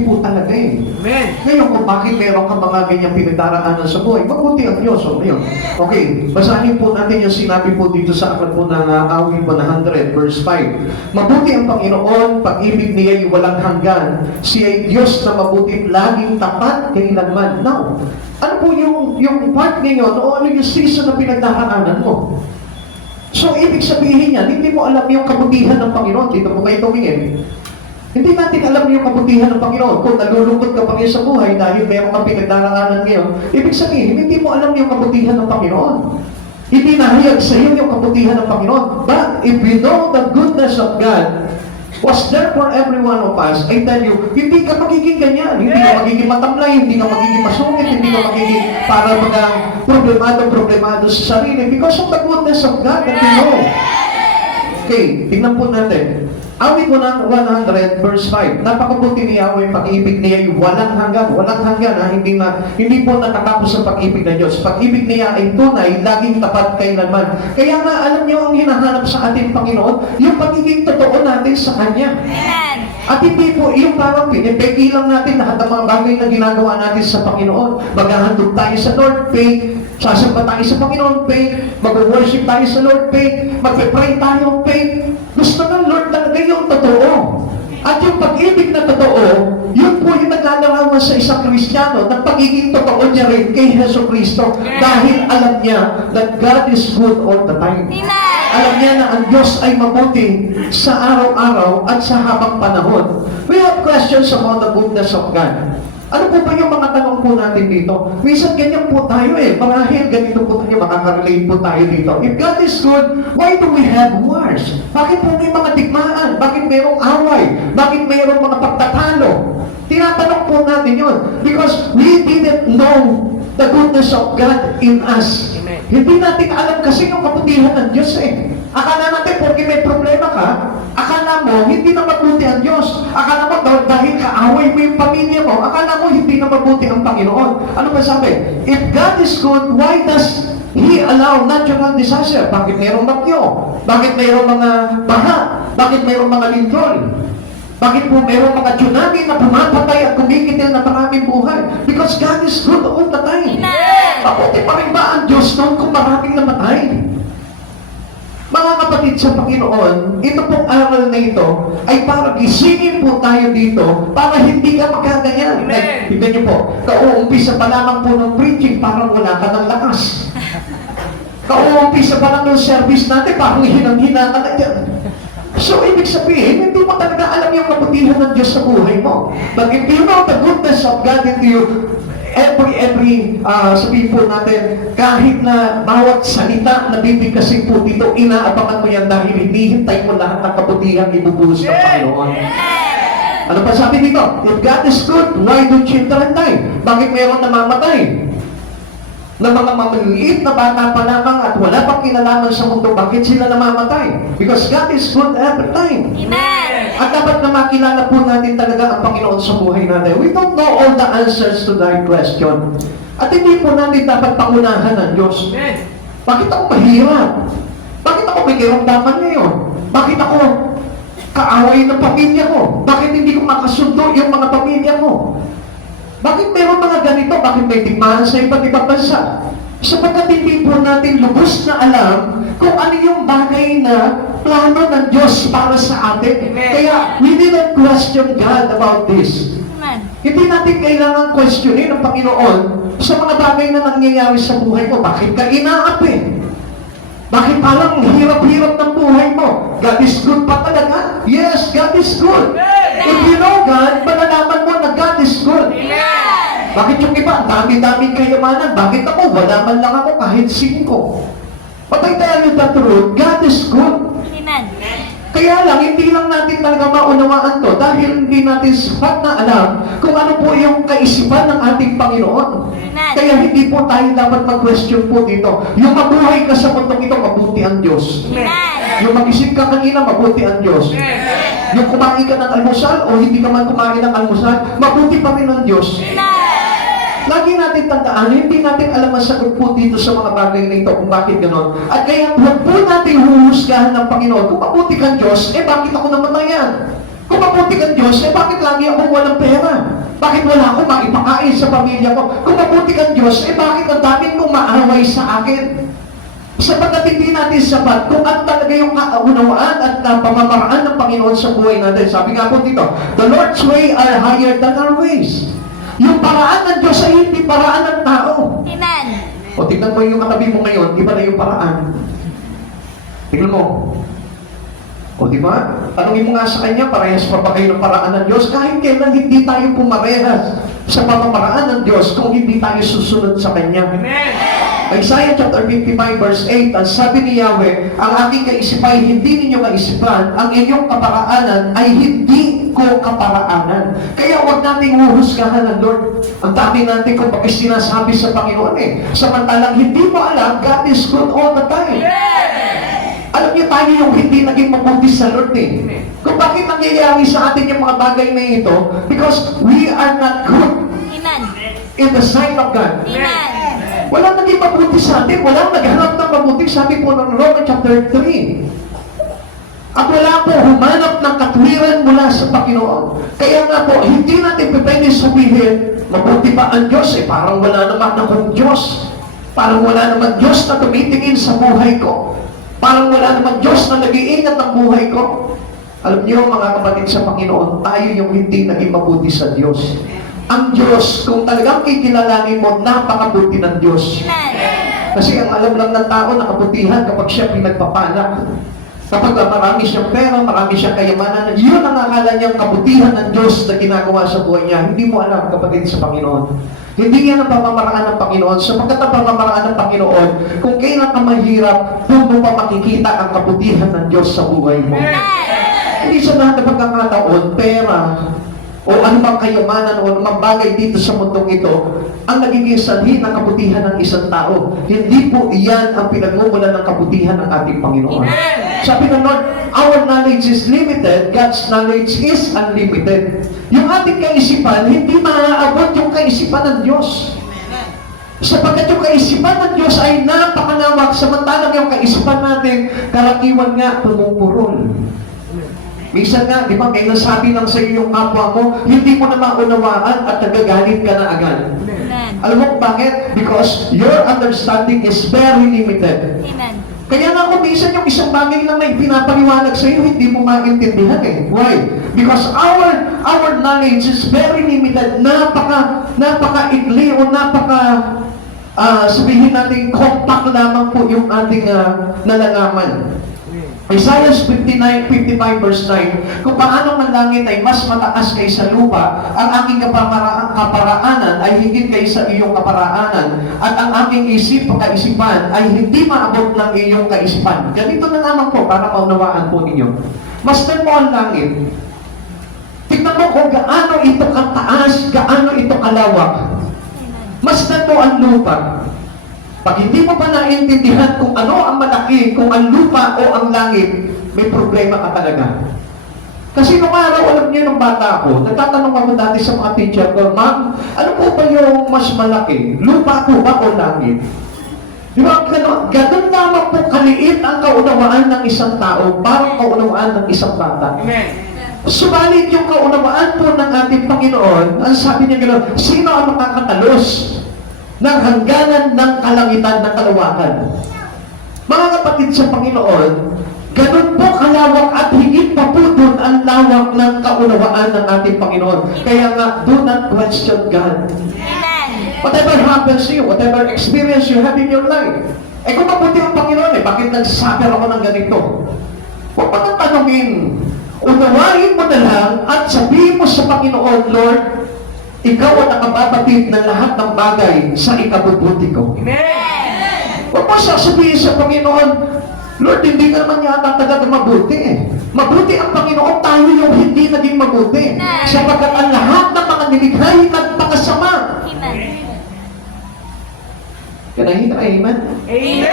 mabuti po talaga eh. Amen. Ngayon, kung bakit meron ka mga ganyang pinagdaraanan sa buhay, mabuti ang Diyos. O ngayon, okay, basahin po natin yung sinabi po dito sa aklat po ng awit 100, verse 5. Mabuti ang Panginoon, pag-ibig niya ay walang hanggan. Siya ay Diyos na mabuti, laging tapat, kailanman. Now, ano po yung part ngayon, o ano yung season na pinagdaraanan mo? So, ibig sabihin niya, hindi mo alam yung kabutihan ng Panginoon. Dito po kayo tumingin. Hindi natin alam yung kabutihan ng Panginoon. Kung nalulungkot ka pa ngayon sa buhay dahil mayroong kang pinagdaraanan ngayon, ibig sabihin, hindi mo alam yung kabutihan ng Panginoon. Hindi nahayag sa iyo yung kabutihan ng Panginoon. But if we know the goodness of God was there for every one of us, I tell you, hindi ka magiging ganyan. Hindi ka magiging matamlay, hindi ka magiging masungit, hindi ka magiging para mga problemado sa sarili because of the goodness of God that we know. Okay, tingnan po natin. Awit mo ng 100 verse 5. Napakabuti ni Yahweh, pag-ibig niya ay walang hanggan. Walang hanggan, ha? Hindi po natatapos sa pag-ibig ng Diyos. Pag-ibig niya ay tunay, laging tapat kailanman. Kaya nga, alam niyo ang hinahanap sa ating Panginoon, yung pagiging totoo natin sa Kanya. Amen. At hindi po yung parang pinipeki lang natin lahat ng mga bagay na ginagawa natin sa Panginoon. Maghahandog tayo sa Lord, faith. Sasamba tayo sa Panginoon, faith. Mag-worship tayo sa Lord, faith. Mag-pray tayo, faith. Gusto ng Lord talaga yung totoo. At yung pag-ibig na totoo, yun po yung naglalarawan sa isang Kristiyano na pagiging totoo niya rin kay Heso Kristo dahil alam niya that God is good all the time. Alam niya na ang Diyos ay mabuti sa araw-araw at sa habang panahon. We have questions about the goodness of God. Ano po ba yung mga tanong po natin dito? Minsan ganyan po tayo eh. Marahil ganito po tayo, makaka-relate po tayo dito. If God is good, why do we have wars? Bakit po may mga digmaan? Bakit mayroong away? Bakit mayroong mga pagtatalo? Tinatanong po natin yun. Because we didn't know the goodness of God in us. Amen. Hindi natin alam kasi yung kabutihan ng Diyos eh. Akala natin porque may problema ka, akala mo hindi na mabuti ang Diyos. Akala mo dahil kaaway mo yung pamilya mo, akala mo hindi na mabuti ang Panginoon. Ano ba sabi? If God is good, why does He allow natural disaster? Bakit mayroong bagyo? Bakit mayroong mga baha? Bakit mayroong mga lindol? Bakit po mayroong mga tsunami na pumapatay at kumikitil na maraming buhay? Because God is good all the time. Mabuti pa rin ba ang Diyos noon kung maraming namatay? Mga kapatid sa Panginoon, ito pong aral na ito ay para gisingin po tayo dito para hindi ka magkaganyan. Tignan niyo po, kauumpisa pa lamang po ng preaching, parang wala ka ng lakas. Kauumpisa pa lang ng service natin, parang hinang-hina ka na dyan. So, ibig sabihin, hindi mo talaga alam yung kabutihan ng Diyos sa buhay mo. But if you know the goodness of God into you, sabihin po natin, kahit na bawat salita na bibigkasin po dito, inaabangan mo yan dahil hinihintay mo lahat ng kabutihan ibubuhos ng Panginoon. Ano pa sabi dito? If God is good, why do children die? Bakit mayroon namamatay? Na mga mamaliit na bata pa lamang at wala pang kinalaman sa mundo, bakit sila namamatay? Because God is good every time. Amen. At dapat na makilala po natin talaga ang Panginoon sa buhay natin. We don't know all the answers to that question. At hindi po natin dapat pangunahan ng Diyos. Bakit ako mahirap? Bakit ako may karamdaman ngayon? Bakit ako kaaway ng pamilya ko? Bakit hindi ko makasundo yung mga pamilya ko? Bakit mayroon mga ganito? Bakit may digmaan sa iba't ibang bansa? Sapagkat hindi po natin lubos na alam kung ano yung bagay na plano ng Diyos para sa atin. Kaya, we didn't question God about this. Amen. Hindi natin kailangan questionin ang Panginoon sa mga bagay na nangyayari sa buhay mo. Bakit ka inaapi? Bakit parang hirap-hirap ng buhay mo? God is good pa talaga? Yes, God is good. If you know God, malalaman mo na God is good. Bakit yung iba, dami-daming kayamanan? Bakit ako? Wala man lang ako kahit 5. But I tell you the truth, God is good. Amen. Kaya lang, hindi lang natin talaga maunawaan to dahil hindi natin sapat na alam kung ano po yung kaisipan ng ating Panginoon. Kaya hindi po tayo dapat mag-question po dito. Yung mabuhay ka sa mundong ito, mabuti ang Diyos. Yung mag-isip ka kanina, mabuti ang Diyos. Yung kumain ka ng almusal o hindi ka man kumain ng almusal, mabuti pa rin ang Diyos. Lagi natin tandaan, hindi natin alam ang sagot po dito sa mga bagay na ito kung bakit gano'n. At kaya huwag po natin huhusgahan ng Panginoon. Kung mabuti kang Diyos, bakit ako namatayan? Kung mabuti kang Diyos, bakit lagi akong walang pera? Bakit wala akong maipakain sa pamilya ko? Kung mabuti kang Diyos, bakit ang daming mong maaway sa akin? Sapagkat hindi natin sapat kung ano talaga yung kaunawaan at pamamaraan ng Panginoon sa buhay natin. Sabi nga po dito, the Lord's way are higher than our ways. Yung paraan ng Diyos ay hindi paraan ng tao. Amen. O tignan mo yung katabi mo ngayon, iba na yung paraan. Tignan mo. O di ba? Tanungin mo nga sa kanya, parehas pa ba kayo ng paraan ng Diyos? Kahit kailan hindi tayo pumarehas sa pamamaraan ng Diyos kung hindi tayo susunod sa Kanya. Amen. Isaiah chapter 55 verse 8, ang sabi ni Yahweh, ang aking kaisipan ay hindi ninyo kaisipan, ang inyong kaparaanan ay hindi ko kaparaanan. Kaya huwag nating huhusgahan ng Lord. Ang dami natin kung bakit sinasabi sa Panginoon samantalang hindi mo alam, God is good all the time. Alam niyo tayo yung hindi naging mabuti sa Lord Kung bakit nangyayari sa atin yung mga bagay na ito, because we are not good Amen. in the sight of God. Amen. Walang naging mabuti sa atin, walang naghanap ng mabuti, sabi po ng Romans chapter 3. At wala po humanap ng katwiran mula sa Panginoon. Kaya nga po, hindi natin pwede sabihin, mabuti ba ang Diyos? Parang wala naman akong Diyos. Parang wala naman Diyos na tumitingin sa buhay ko. Parang wala naman Diyos na nag-iingat ng buhay ko. Alam niyo mga kapatid sa Panginoon, tayo yung hindi naging mabuti sa Diyos. Ang Diyos, kung talagang kikilalanin mo, napakabuti ng Diyos. Amen. Kasi ang alam lang ng tao na kabutihan kapag siya pinagpapanak. Kapag marami siyang pera, marami siyang kayamanan, yun ang akala niyang kabutihan ng Diyos na ginagawa sa buhay niya. Hindi mo alam, kapatid sa Panginoon. Hindi yan ang pamamaraan ng Panginoon. Sapagkat ang pamamaraan ng Panginoon, kung kailan ka mahirap, doon mo pa makikita ang kabutihan ng Diyos sa buhay mo. Hindi sa lahat ng pagkakataon, pera, o anumang kayamanan o anumang bagay dito sa mundong ito ang nagiging sanhi ng kabutihan ng isang tao. Hindi po iyan ang pinagmumulan ng kabutihan ng ating Panginoon. Sabi ng Lord, our knowledge is limited, God's knowledge is unlimited. Yung ating kaisipan, hindi maaabot yung kaisipan ng Diyos. Sapagkat yung kaisipan ng Diyos ay napakalawak, samantalang yung kaisipan natin, karaniwan nga, pumupurol. Minsan nga, di ba, may nasabi lang sa iyo yung kapwa mo, hindi mo na maunawaan at nagagalit ka na agad. Amen. Alam mo kung bakit? Because your understanding is very limited. Amen. Kaya nga kung minsan yung isang bagay lang na pinapaliwanag sa iyo, hindi mo maintindihan Why? Because our knowledge is very limited. Napaka-ikli o sabihin natin, compact lamang po yung ating nalalaman. Isaiah 55 verse 9, kung paano man langit ay mas mataas kaysa lupa, ang aking kaparaanan ay higit kaysa iyong kaparaanan, at ang aking kaisipan ay hindi maabot ng iyong kaisipan. Ganito na naman po para maunawaan po ninyo. Masdan mo ang langit. Tignan mo kung gaano ito kataas, gaano ito kalawak. Masdan mo ang lupa. Pag hindi mo pa naintindihan kung ano ang malaki, kung ang lupa o ang langit, may problema ka talaga. Kasi nung araw, alam niyo, nung bata ako, nagtatanong ako dati sa mga teacher ko, Ma'am, ano po ba yung mas malaki? Lupa po ba o langit? Di ba, ganun lamang po kaliit ang kaunawaan ng isang tao, parang kaunawaan ng isang bata. Amen. Subalit yung kaunawaan po ng ating Panginoon, ang sabi niya gano'n, sino ang makakatalos ng hangganan ng kalangitan ng kalawakan? Mga kapatid sa Panginoon, ganun po kalawak at higit pa po doon ang lawak ng kaunawaan ng ating Panginoon. Kaya nga, do not question God. Amen. Whatever happens to you, whatever experience you have in your life. Kung mabuti ang Panginoon, bakit nagsasabi ako ng ganito? Huwag mo nang tanongin. Unawain mo na lang at sabihin mo sa Panginoon, Lord, ikaw ang nakababatid ng lahat ng bagay sa ikabubuti ko. Amen. Huwag mo sasabihin sa Panginoon, Lord, hindi ka naman yata talaga mabuti Mabuti ang Panginoon, tayo yung hindi naging mabuti. Sapagkat ang lahat ng mga nilikha ay nagpakasama. Amen. Can I hear amen? Amen.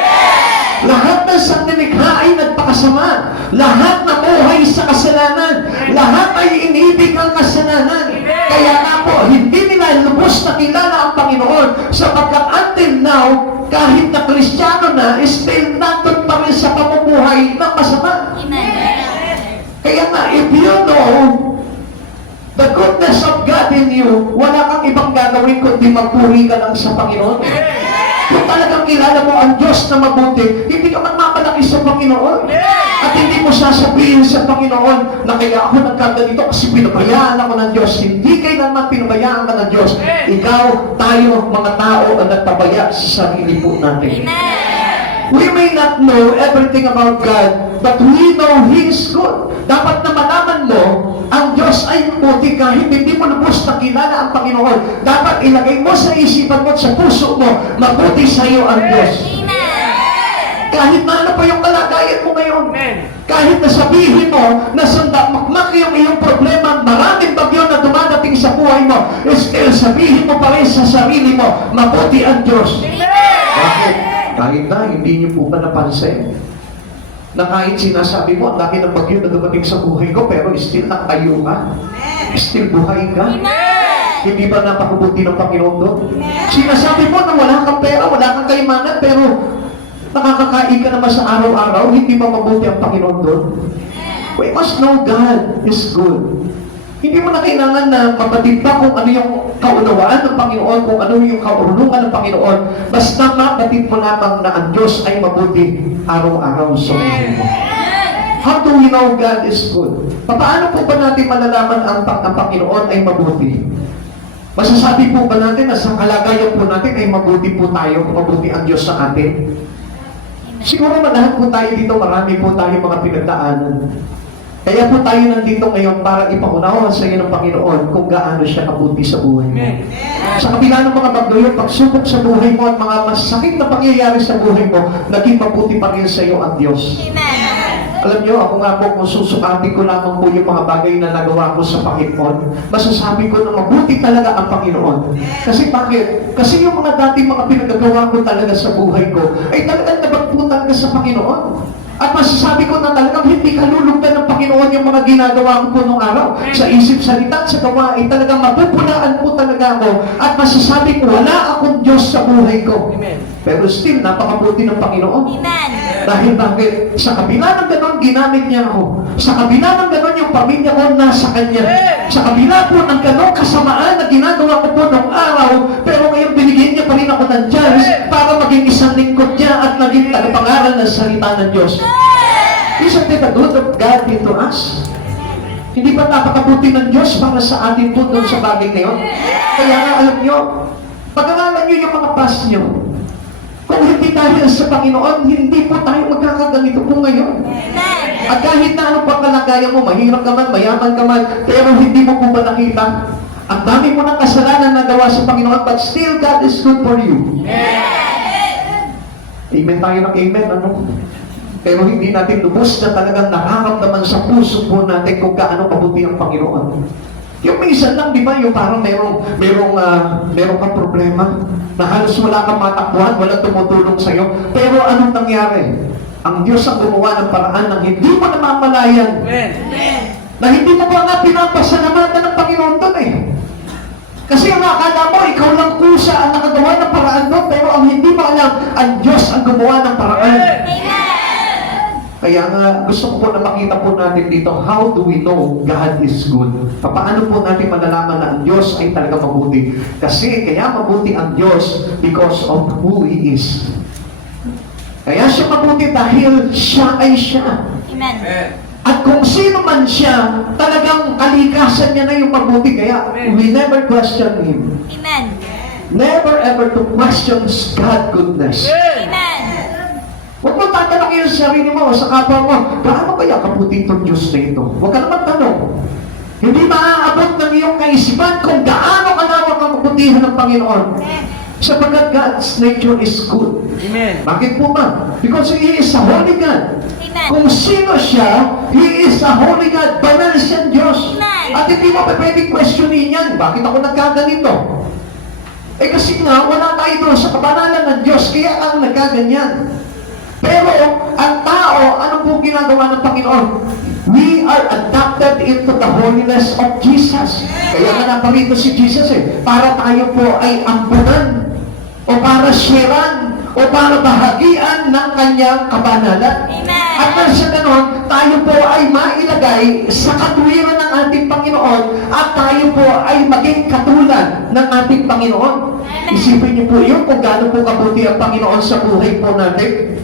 Lahat ng sanlilikha ay nagpakasama. Lahat na buhay sa kasalanan. Lahat ay inibig ang kasalanan. Kaya nga po, hindi nila lubos na kilala ang Panginoon sapagkat until now, kahit na Kristiyano na, still nandun pa rin sa pamumuhay na masama. Amen. Kaya nga, if you know the goodness of God in you, buhay, kundi magpuri ka lang sa Panginoon. Kung talagang kilala mo ang Diyos na mabuti, hindi ka magmamalaki sa Panginoon. At hindi mo sasabihin sa Panginoon na kaya ako nagkaganito kasi pinabayaan ako ng Diyos. Hindi kailanman pinabayaan ka ng Diyos. Ikaw, tayo, mga tao ang nagpabaya sa sarili po natin. We may not know everything about God, but we know He is good. Dapat na malaman mo, ang Diyos ay mabuti kahit hindi mo lubos na kilala ang Panginoon. Dapat ilagay mo sa isipan mo at sa puso mo, mabuti sa iyo ang Diyos. Kahit na ano pa yung kalagayan mo ngayon, kahit na sabihin mo na sandamakmak yung iyong problema, maraming bagyo na dumadating sa buhay mo, still sabihin mo pa rin sa sarili mo, mabuti ang Diyos. Bakit? Kahit na hindi niyo po ba napansin na kahit sinasabi mo, ang dami ng bagyo na dumating sa buhay ko, pero still nakayo ka, still buhay ka. Hindi ba napakabuti ng Panginoon doon? Sinasabi mo na wala kang pera, wala kang kayamanan, pero nakakakain ka naman sa araw-araw, hindi ba mabuti ang Panginoon doon? We must know God is good. Hindi mo na kailangan na mabatid pa kung ano yung kaunawaan ng Panginoon, kung ano yung kaurungan ng Panginoon. Basta mabatid mo lamang na ang Diyos ay mabuti araw-araw sa buhay mo. How do we know God is good? Paano po ba natin malalaman ang Panginoon ay mabuti? Masasabi po ba natin na sa kalagayan po natin ay mabuti po tayo, mabuti ang Diyos sa atin? Siguro lahat po tayo dito, marami po tayo mga pinagdaanan. Kaya po tayo nandito ngayon para ipaunawa sa iyo ng Panginoon kung gaano siya kabuti sa buhay mo. Sa kabila ng mga bagyo, pagsubok sa buhay mo at mga masakit na pangyayari sa buhay mo, naging mabuti pa rin sa iyo ang Diyos. Alam niyo, ako nga po, kung susukatin ko lamang po yung mga bagay na nagawa ko sa Panginoon, masasabi ko na mabuti talaga ang Panginoon. Kasi bakit? Kasi yung mga dating mga pinagagawa ko talaga sa buhay ko, ay talagang nabagputan ka sa Panginoon. At masasabi ko na talagang hindi kalulugdan ng Panginoon yung mga ginagawa ko po nung araw. Sa isip, salita, at sa gawa, ay talagang mapupulaan po talaga ako. At masasabi ko, wala akong Diyos sa buhay ko. Pero still, napakabuti ng Panginoon. Dahil bakit? Sa kabila ng ganon, ginamit niya ako. Sa kabila ng ganon, yung pamilya ko nasa Kanya. Sa kabila po ng ganon kasamaan na ginagawa ko po nung araw, pero ngayon binigyan niya pa rin ako ng chance para maging isang lingkod niya at naging tagapangaral ng salita ng Diyos. Isn't it a good of God into us? Hindi ba napakabuti ng Diyos para sa atin po doon sa bagay ngayon? Kaya nga alam nyo, pag-aralan nyo yung mga past nyo. Kung hindi dahil sa Panginoon, hindi po tayo magkakaganito po ngayon. At kahit na ano pa kalagayan mo, mahirap ka man, mayaman ka man, pero hindi mo po ba nakita? Ang dami mo ng kasalanan na gawa sa Panginoon, but still God is good for you. Amen tayo ng amen, ano? Pero hindi natin lubos na talagang nakakamdaman sa puso po natin kung gaano kabuti ang Panginoon. Yung minsan lang, di ba, yung parang merong kang problema, na halos wala kang matakbuhan, walang tumutulong sa'yo. Pero anong nangyari? Ang Diyos ang gumawa ng paraan ng hindi mo namamalayan. Na hindi mo ba nga pinapasalamatan ng Panginoon doon eh. Kasi ang akala mo, ikaw lang kusa ang nakagawa ng paraan doon, pero ang hindi mo alam, ang Diyos ang gumawa ng paraan. Kaya nga, gusto ko po na makita po natin dito, how do we know God is good? Paano po natin malalaman na ang Diyos ay talaga mabuti? Kasi kaya mabuti ang Diyos because of who He is. Kaya siya mabuti dahil siya ay siya. Amen. At kung sino man siya, talagang kalikasan niya na yung mabuti. Kaya we never question Him. Amen. Never ever to question God's goodness. Amen. Huwag mo tatanungin sa sarili mo, sa kapwa mo, gaano kaya kabuti itong Diyos na ito? Huwag ka naman tanong. Hindi maaabot ng iyong kaisipan kung gaano kalawak ang kabutihan ng Panginoon. Sapagkat God's nature is good. Amen. Bakit po ba? Because He is a holy God. Amen. Kung sino siya, He is a holy God. Banal siyang Diyos. Amen. At hindi mo pa pwedeng questionin yan. Bakit ako nagkaganito? Eh kasi nga, wala tayo doon sa kabanalan ng Diyos, kaya ang nagkaganyan. Pero ang tao, ano po ginagawa ng Panginoon? We are adopted into the holiness of Jesus. Kaya nga naparito si Jesus para tayo po ay ampunan, o para sharean, o para bahagian ng kanyang kabanalan. Amen. At nang sa ganon, tayo po ay mailagay sa katwiran ng ng ating Panginoon at tayo po ay maging katulad ng ating Panginoon. Isipin niyo po yun kung gaano po kabuti ang Panginoon sa buhay po natin.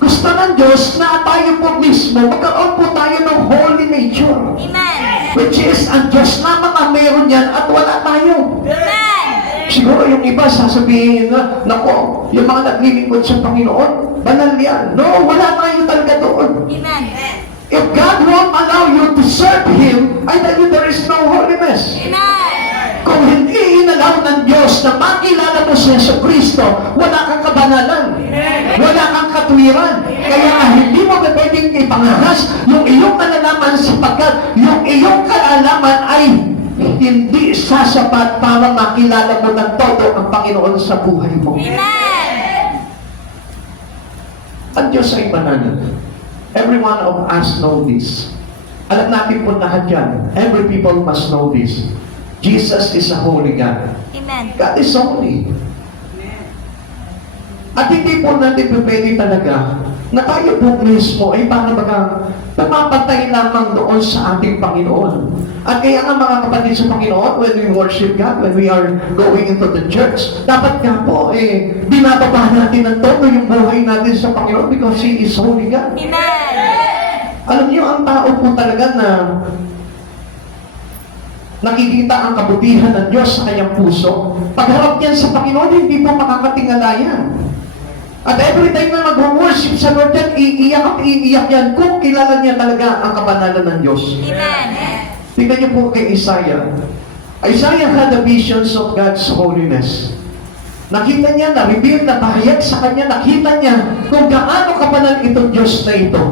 Gusto ng Diyos na tayo po mismo, magkaroon po tayo ng holy nature. Amen. Which is, ang Diyos lamang ang meron yan at wala tayo. Amen. Siguro yung iba sasabihin na, nako, yung mga naglilingkod sa Panginoon, banal yan. No, wala tayo talaga doon. Amen. If God won't allow you to serve Him, I tell you there is no holiness. Amen. Kung hindi inalaw ng Diyos na makilala mo si Yesu Kristo, wala kang kabanalan. Wala kang katwiran. Kaya hindi mo pwedeng ipangahas yung iyong nalalaman sapagkat yung iyong kaalaman ay hindi sasapat para makilala mo ng todo ang Panginoon sa buhay mo. Amen. Ang Diyos ay banal. Every one of us know this. Alam natin po lahat yan. Every people must know this. Jesus is a holy God. Amen. God is holy. At hindi po natin pwede talaga na tayo po mismo ay para baga napapatay lamang doon sa ating Panginoon. At kaya nga mga kapatid sa Panginoon, when we worship God, when we are going into the church, dapat nga po, binababa natin ng todo yung buhay natin sa Panginoon because He is holy God. Amen. Alam niyo, ang tao po talaga na nakikita ang kabutihan ng Diyos sa kanyang puso, pagharap niyan sa Panginoon, hindi po makakatingala yan. At every time na mag-worship sa Lord yan, iiyak at iiyak yan kung kilala niya talaga ang kabanalan ng Diyos. Amen. Tingnan niyo po kay Isaiah. Isaiah had the visions of God's holiness. Nakita niya, na-reveal, napahayag sa kanya, nakita niya kung gaano kabanal itong Diyos na ito.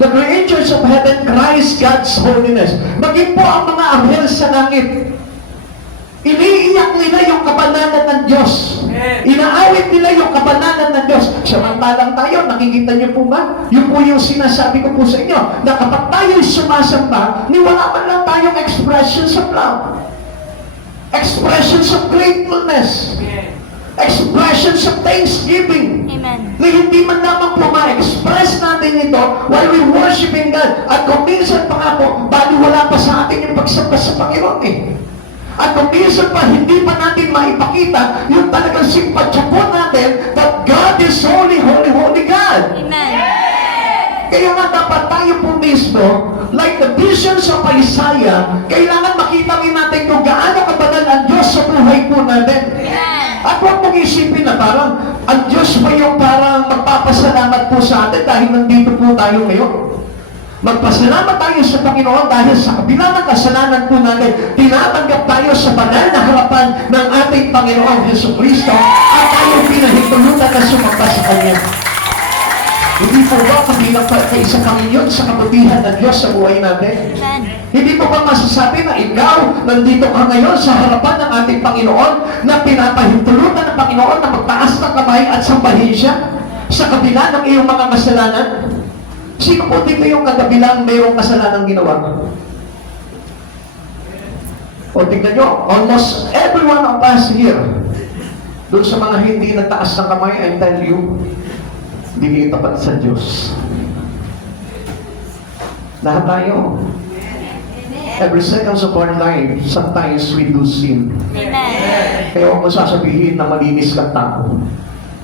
The creatures of heaven cries God's holiness. Maging po ang mga anghel sa langit. Iniiyak nila yung kabanalan ng Diyos. Inaawit nila yung kabanalan ng Diyos. Samantalang tayo, nakikita niyo po ba? Yun po yung sinasabi ko po sa inyo, na kapag tayo'y sumasamba, niwala man lang tayong expressions of love. Expressions of gratefulness. Expressions of thanksgiving. Amen. Na hindi man lamang po ma-express natin ito while we worshiping God. At kung minsan pa nga po, bali wala pa sa atin yung pagsamba sa Panginoon At kung minsan pa, hindi pa natin maipakita yung talagang simpatya po natin that God is holy, holy, holy God. Amen. Kaya nga dapat tayo po mismo, like the visions of Isaiah, kailangan makita rin natin kung gaano kabanal ang Diyos sa buhay po natin. Amen. At huwag mong isipin na parang ang Diyos ba yung parang magpapasalamat po sa atin dahil nandito po tayo ngayon. Magpasalamat tayo sa Panginoon dahil sa kabila ng kasalanan po natin, tinatanggap tayo sa banal na harapan ng ating Panginoon Yesu Kristo at tayo pinahintulutan na sumamba sa Kanya. Hindi po ba kabilang pa isa Panginoon sa kabutihan ng Diyos sa buhay natin? Amen. Hindi po ba masasabi na ikaw nandito ka ngayon sa harapan ng ating Panginoon na pinapahintulutan ng Panginoon na magtaas ng kamay at sambahin siya sa kabila ng iyong mga kasalanan? Sino po dito yung kagabilang mayroong kasalanang ginawa? O tingnan nyo, almost every one of us here, doon sa mga hindi nagtaas ng kamay, I tell you, hindi tapat sa Diyos. Lahat tayo. Every seconds of our life, sometimes we do sin. Amen. Kaya huwag mo sasabihin na malinis kang tao.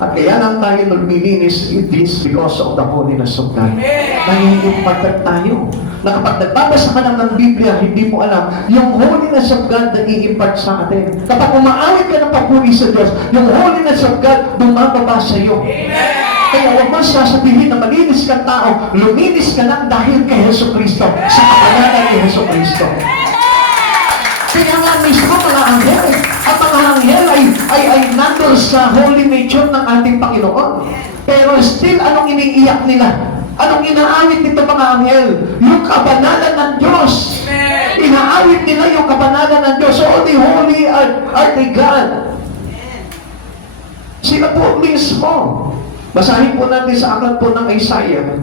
At kaya lang tayo naglilinis, it is because of the holiness of God. Dahil hindi perfect tayo. Na kapag nagbabasa ka lang ng Biblia, hindi mo alam, yung holiness of God na i-impart sa atin. Kapag umaawit ka ng papuri sa Diyos, yung holiness of God bumababa sa iyo. Kaya huwag mo sasabihin na malinis kang tao, luminis ka lang dahil kay Yesu Kristo, sa kapalaran ni Yesu Kristo. Kaya nga mismo mga anghel, at mga anghel ay nandun sa holy nature ng ating Panginoon. Pero still, anong iniiyak nila? Anong inaawit nito mga anghel? Yung kabanalan ng Diyos. Inaawit nila yung kabanalan ng Diyos. Oh, the holy are the God. Sila po mismo. Basahin po natin sa aklat po ng Isaiah.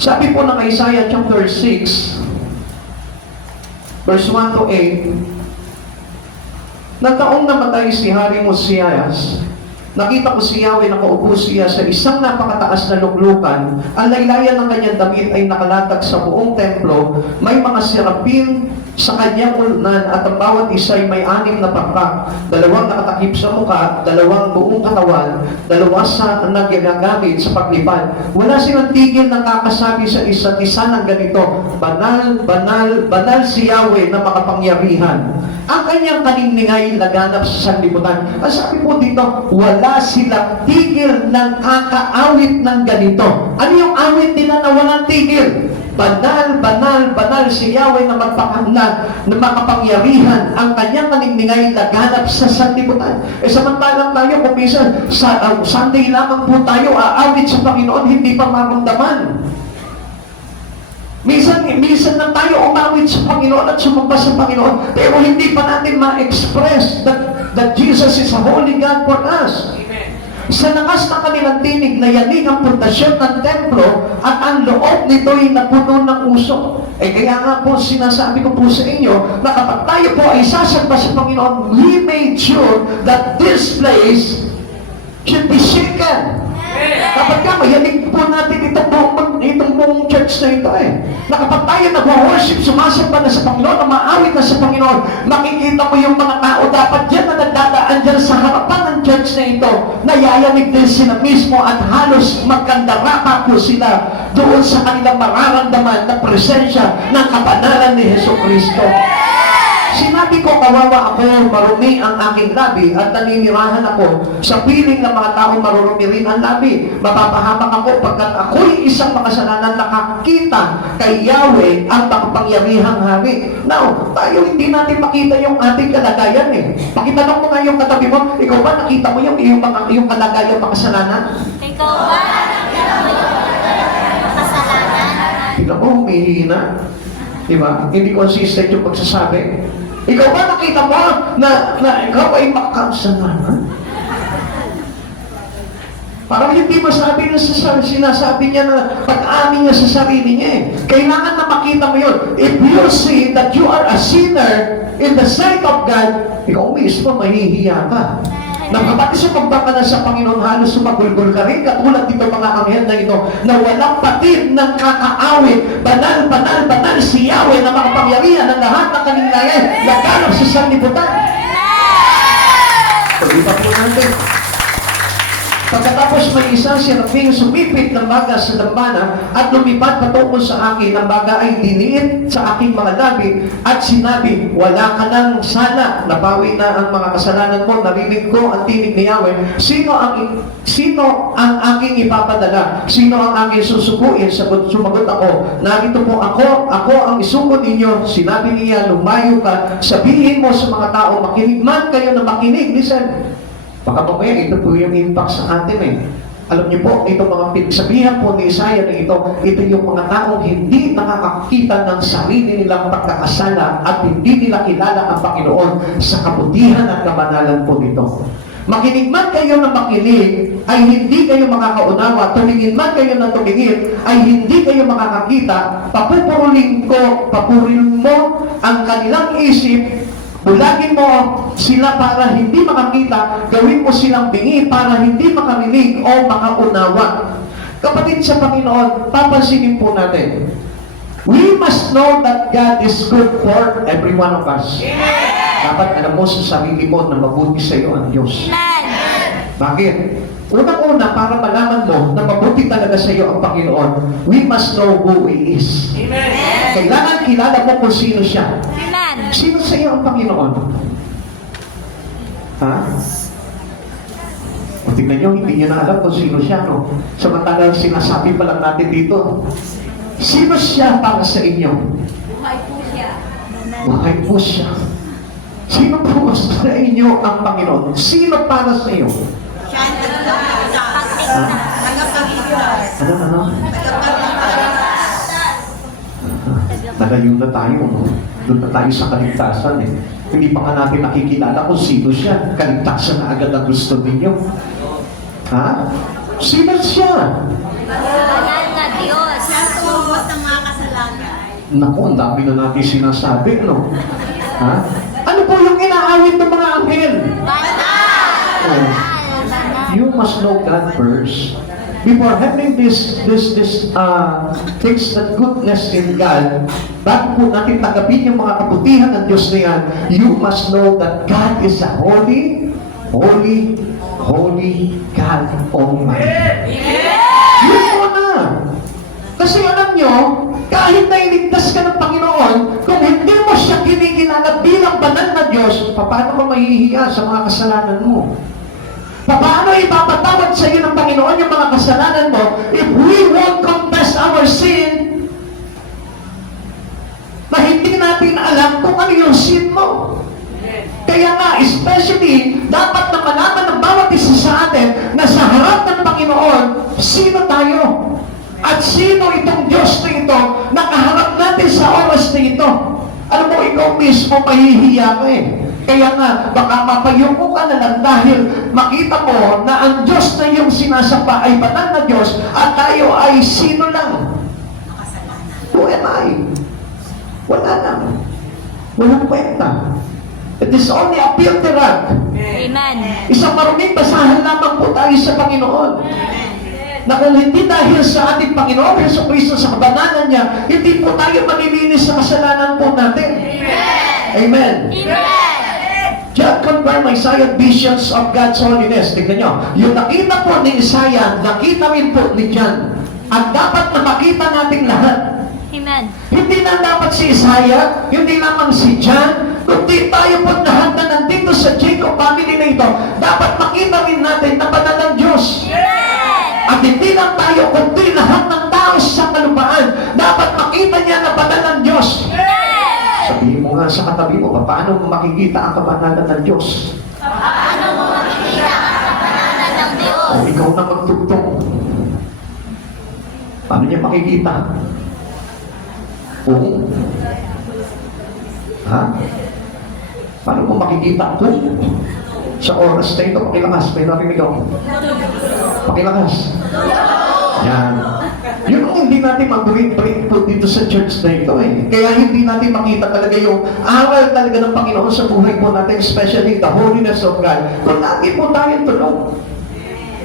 Sabi po ng Isaiah chapter 6, verse 1 to 8, na taong namatay si Haring Uzias, Nakita ko si Yahweh, nakaupo siya sa isang napakataas na luklukan. Ang laylayan ng kanyang damit ay nakalatag sa buong templo. May mga serapin sa kanyang ulunan at ang bawat isa ay may 6 na pakpak. 2 nakatakip sa mukha, 2 buong katawan, 2 sa nagagagamit sa paglipad. Wala silang tigil na kakasabi sa isa't isa ng ganito, banal, banal, banal si Yahweh na makapangyarihan. Ang kanyang kaniningay laganap sa sanlibutan. Ang sabi po dito, wala silang tigil ng kakaawit ng ganito. Ano yung awit nila na walang tigil? Banal, banal, banal si Yahweh na magpakanla, na makapangyarihan. Ang kanyang kaniningay laganap sa sanlibutan. Samantalang tayo, kung minsan, Sunday lamang po tayo aawit sa Panginoon, hindi pa maramdaman. Minsan na tayo umawit sa Panginoon at sumamba sa Panginoon, pero hindi pa natin ma-express that Jesus is a holy God for us. Amen. Sa lakas ng kanilang tinig na yanig ang pundasyon ng templo at ang loob nito ay napuno ng usok. Kaya nga po sinasabi ko po sa inyo na kapag tayo po ay sasamba sa Panginoon, we made sure that this place should be shaken. Kapag ka mayanig po natin itong buong church na ito na kapag tayo nag-worship, sumasamba na sa Panginoon, na maawit na sa Panginoon, makikita mo yung mga tao dapat dyan na nagdadaan dyan sa harapan ng church na ito, nayayanig din sila mismo at halos magkandarapa po sila doon sa kanilang mararamdaman na presensya ng kabanalan ni Jesucristo. Sinabi ko, kawawa ako, marumi ang aking labi at naninirahan ako sa piling ng mga tao marurumi rin ang labi. Mapapahamak ako pagkat ako'y isang makasalanan nakakita kay Yahweh ang makapangyarihang hari. Now, tayo hindi natin makita yung ating kalagayan Pakitanong mo nga yung katabi mo, ikaw ba nakita mo yung kalagayan makasalanan? Ikaw ba nakita mo yung kasalanan? Tingnan mo, humihina. Diba? Hindi consistent yung pagsasabi. Ikaw ba nakita mo na ikaw ay makasalanan? Parang hindi masabi na sinasabi niya na pag-amin niya sa sarili niya Kailangan na makita mo yun. If you see that you are a sinner in the sight of God, ikaw mismo mahihiya ka. Kapag sumamba ka na sa Panginoon, halos sumagulgol ka rin, katulad dito mga anghel na ito, na walang patid ng kakaawit. Banal, banal, banal si Yahweh na makapangyarihan ng lahat ng kaningayan, laganap sa sanlibutan. Pag-iba po natin. Pagkatapos may isang seraping sumipit ng baga sa dambana at lumipad patungo sa akin, ang baga ay diniit sa aking mga labi at sinabi, wala ka nang sana, nabawi na ang mga kasalanan mo. Narinig ko ang tinig ni Yahweh. Sino ang aking ipapadala? Sino ang aking susukuin? Sumagot ako, narito po ako ang isuko ninyo. Sinabi niya, lumayo ka, sabihin mo sa mga tao, makinig man kayo na makinig. Listen, baka mamaya ito po yung impact sa atin Alam niyo po, itong mga pinagsabihan po ni Isaiah na ito yung mga taong hindi nakakakita ng sarili nilang pagkakasala at hindi nila kilala ang Panginoon sa kabutihan at kabanalan po nito. Makinig man kayo na makinig, ay hindi kayo makakaunawa. Tumingin man kayo na tumingin, ay hindi kayo makakakita. Papupurulin mo ang kanilang isip. Bulagin mo sila para hindi makakita, gawin mo silang bingi para hindi makarinig o makaunawa. Kapatid sa Panginoon, papansinin po natin. We must know that God is good for every one of us. Dapat alam mo sa sarili mo na mabuti sa iyo ang Diyos. Bakit? Unang-una, para malaman mo na mabuti talaga sa iyo ang Panginoon, we must know who He is. Kailangan kilala mo kung sino siya. Sino sa iyo ang Panginoon? Ha? O tingnan nyo, hindi nyo na alam kung sino siya, no? Samantalang sinasabi pa lang natin dito. Sino siya para sa inyo? Buhay po siya. Buhay po siya. Sino po sa inyo ang Panginoon? Sino para sa iyo? Ano? Nalayo na tayo, no? Doon na tayo sa kaligtasan Hindi pa nga natin nakikilala kung sino siya. Kaligtasan na agad ang gusto ninyo. Ha? Sino siya? Banal na Diyos. Tumuwas ng mga kasalanan. Naku, ang dami na natin sinasabi, no? Ha? Ano po yung inaawit ng mga anghel? Banal! Oh. Banal! must know God first. Before having this things that goodness in God, bago po natin tanggapin yung mga kabutihan ng Diyos na yan, you must know that God is a holy, holy, holy God Almighty. Yun po na. Kasi alam nyo, kahit na iligtas ka ng Panginoon, kung hindi mo siya kinikilala bilang banal na Diyos, paano ka mahihiya sa mga kasalanan mo? Paano ipapatawad sa iyo ng Panginoon yung mga kasalanan mo if we won't confess our sin na hindi natin alam kung ano yung sin mo? Kaya nga, especially, dapat na malaman ng bawat isa sa atin na sa harap ng Panginoon, sino tayo? At sino itong Diyos na ito na kaharap natin sa oras na ito? Alam mo, ikaw mismo mahihiya ka eh. Kaya nga, baka mapayuko ka na lang dahil makita mo na ang Diyos na iyong sinasamba ay banal na Diyos at tayo ay sino lang? Who am I? Wala lang. Walang kwenta. It is only a filter rag. Amen. Isang maruming basahan lamang po tayo sa Panginoon. Na kung hindi dahil sa ating Panginoon Jesucristo sa kabanalan niya, hindi po tayo malilinis sa kasalanan po natin. Amen. Amen. John confirmed Isaiah visions of God's holiness. Tignan nyo. Yung nakita po ni Isaiah, nakita rin po ni John. At dapat na makita natin lahat. Amen. Hindi na dapat si Isaiah, hindi lamang si John, kundi tayo po lahat na nandito sa Jacob family na ito, dapat makita rin natin na banal ang Diyos. At hindi lang tayo, kundi lahat ng tao sa kalupaan, dapat makita niya na banal ang Diyos. Sabihin mo nga sa katabi mo, paano mo makikita ang kabanalan ng Diyos? Paano mo makikita ang kabanalan ng Diyos? O ikaw na magtugtong. Paano niya makikita? Kung? Ha? Paano mo makikita kung? Sa oras na ito, pakilakas. May narinig ako. Pakilakas. Yan. Yun ang hindi natin mag-break po dito sa church na ito eh. Kaya hindi natin makita talaga yung aral talaga ng Panginoon sa buhay po natin, especially the holiness of God. Kung lagi po tayo tulong.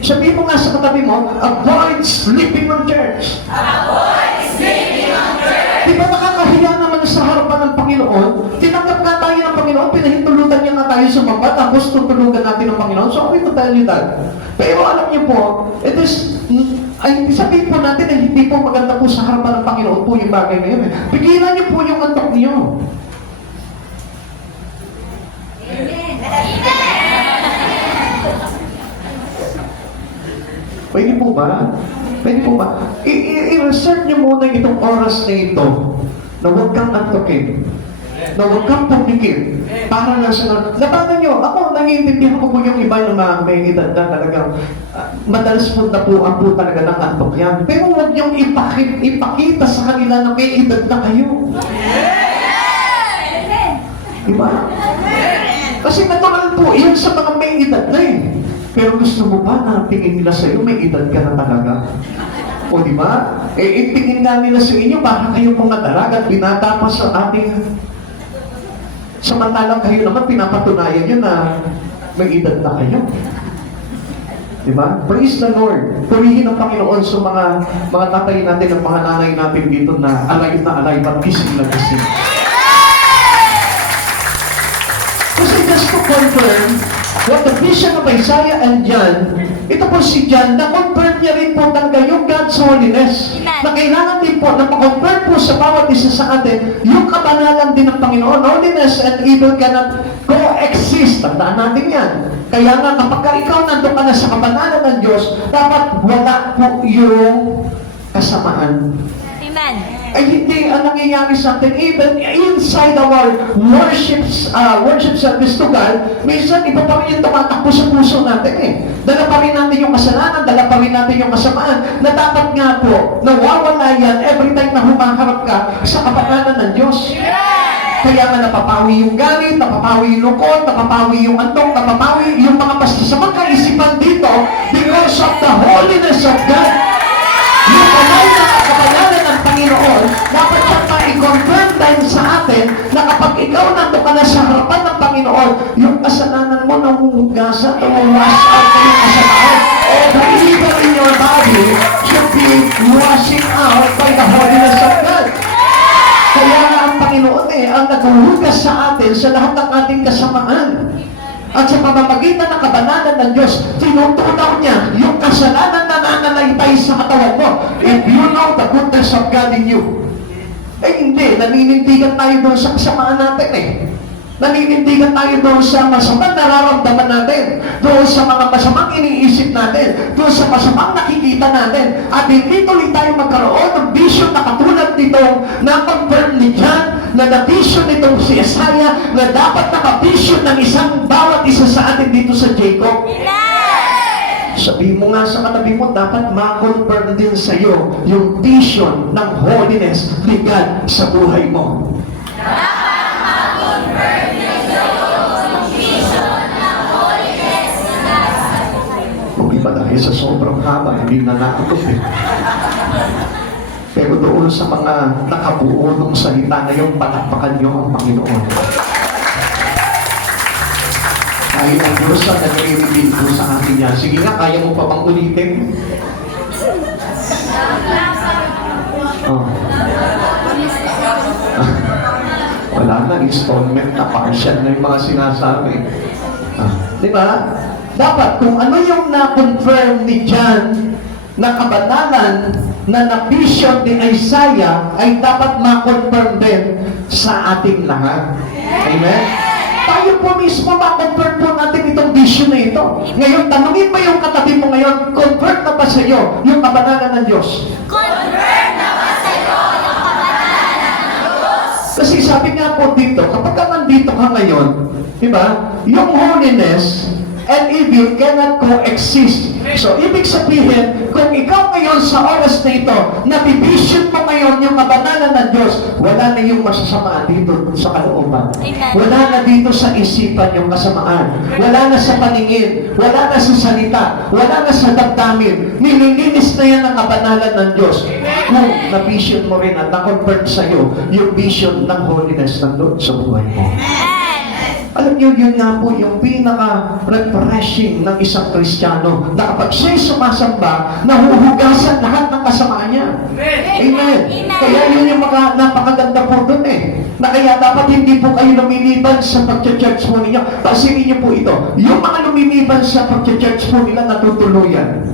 Sabihin mo nga sa katabi mo, avoid sleeping on church. Avoid sleeping on church. Di ba nakakahiya naman sa harapan ng Panginoon? Tinanggap nga tayo ng Panginoon, pinahintulutan niya nga tayo sa mapa, tapos tutulugan natin ng Panginoon. So, okay to tell you that. Pero alam niyo po, it is, ay sabihin po natin na hindi po maganda po sa harapan ng Panginoon po yung bagay na yun. Pigilan niyo po yung antok niyo. Pwede po ba? Pwede po ba? I-reserve niyo muna itong oras na ito na huwag kang antokin. Na huwag kang pumikir. Para lang sa... Labanan niyo, ako nangiintindihan ko po yung iba ng mga may edad na talagang madalas po na po ang po talaga ng antok yan. Pero huwag niyong ipakita sa kanila na may edad na kayo. Diba? Kasi natural po, yan sa mga may edad na eh. Pero gusto mo ba na tingin nila sa iyo, may edad ka na talaga? O di ba? Tingin nga nila sa inyo, baka kayo mga dalaga at binata pa sa ating... Samantalang kayo naman, pinapatunayan nyo na may edad na kayo. Di ba? Praise the Lord. Purihin ang Panginoon sa mga tatay natin, ang mga nanay natin dito na alay, ba't gising na gising. Kasi just to confirm, what the vision of Isaiah and John, ito po si John, na-confirm niya rin po talaga yung God's holiness. Na kailangan din po na ma-confirm po sa bawat isa sa atin yung kabanalan din ng Panginoon. Holiness and evil cannot coexist. Tandaan natin yan. Kaya nga kapag ikaw nandun ka na sa kabanalan ng Diyos, dapat wala po yung kasamaan. Amen. Ay hindi ang nangyayari sa atin, even inside our worship service to God, minsan iba pa rin yung tumatakbo sa puso natin eh. Dala pa rin natin yung kasalanan, dala pa rin natin yung kasamaan, na dapat nga po, nawawala yan every time na humaharap ka sa kapatanan ng Diyos. Kaya nga napapawi yung galit, napapawi yung lungkot, napapawi yung antok, napapawi yung mga masasamang kaisipan dito because of the holiness of God. Yung kamay na kapalaran ng Panginoon, dapat siya ma-confirm dahil sa atin na kapag ikaw nandun ka na sa harapan ng Panginoon, yung kasalanan mo nahuhugasan, wash out ka yung kasalanan. The evil in your body should be washing out by the holiness of God. Kaya nga ang Panginoon ang naghuhugas sa atin sa lahat ng ating kasamaan. At sa pamamagitan ng kabanalan ng Diyos, tinutunaw niya yung kasalanan na nananalaytay sa katawan mo. If you know the goodness of God in you. Hindi, naninindigan tayo doon sa kasamaan natin Naninindigan tayo doon sa masamang nararamdaman natin, doon sa mga masamang iniisip natin, doon sa masamang nakikita natin, at hindi tuloy tayo magkaroon ng vision na katulad nitong na-confirm ni John, na na-vision nitong si Isaiah, na dapat naka-vision ng isang bawat isa sa atin dito sa Jacob. Sabi mo nga sa katabi mo, dapat ma-confirm din sa iyo yung vision ng holiness ni God sa buhay mo. Iba dahil sa sobrang haba, hindi na nakakot Pero doon sa mga nakabuo ng salita na yung palakpakan nyo ang Panginoon. Dahil ang Diyos ang nag-i-reveal ko sa atin yan. Sige nga, kaya mo pa bang ulitin? Oh. Wala na, installment na partial na yung mga sinasabi. Di ba? Dapat kung ano yung na-confirm ni John na kabanalan na na-vision ni Isaiah ay dapat ma-confirm din sa ating lahat. Amen? Tayo po mismo ma-confirm po natin itong vision na ito. Ngayon, tanungin mo yung katabi mo ngayon, confirm na ba sa iyo yung kabanalan ng Diyos? Confirm na ba sa'yo yung kabanalan ng Diyos? Kasi sabi nga po dito, kapag ka nandito ka ngayon, di ba, yung holiness and evil cannot coexist. So, ibig sabihin, kung ikaw ngayon sa oras na ito, nabibision mo ngayon yung kabanalan ng Diyos, wala na yung masasama dito sa kalooban. Wala na dito sa isipan yung kasamaan. Wala na sa paningin. Wala na sa salita. Wala na sa damdamin. Nililinis na yan ang kabanalan ng Diyos. Kung na-vision mo rin at na-convert sa'yo yung vision ng holiness ng Lord sa buhay mo. Alam niyo, yun nga po yung pinaka-refreshing ng isang Kristiyano na kapag siya'y sumasamba, nahuhugasan lahat ng kasamaan niya. Amen. Kaya yun yung mga napakaganda po dun na kaya dapat hindi po kayo lumiliban sa pag-church po ninyo. Pasinin niyo po ito. Yung mga lumiliban sa pag-church po nila natutuluyan.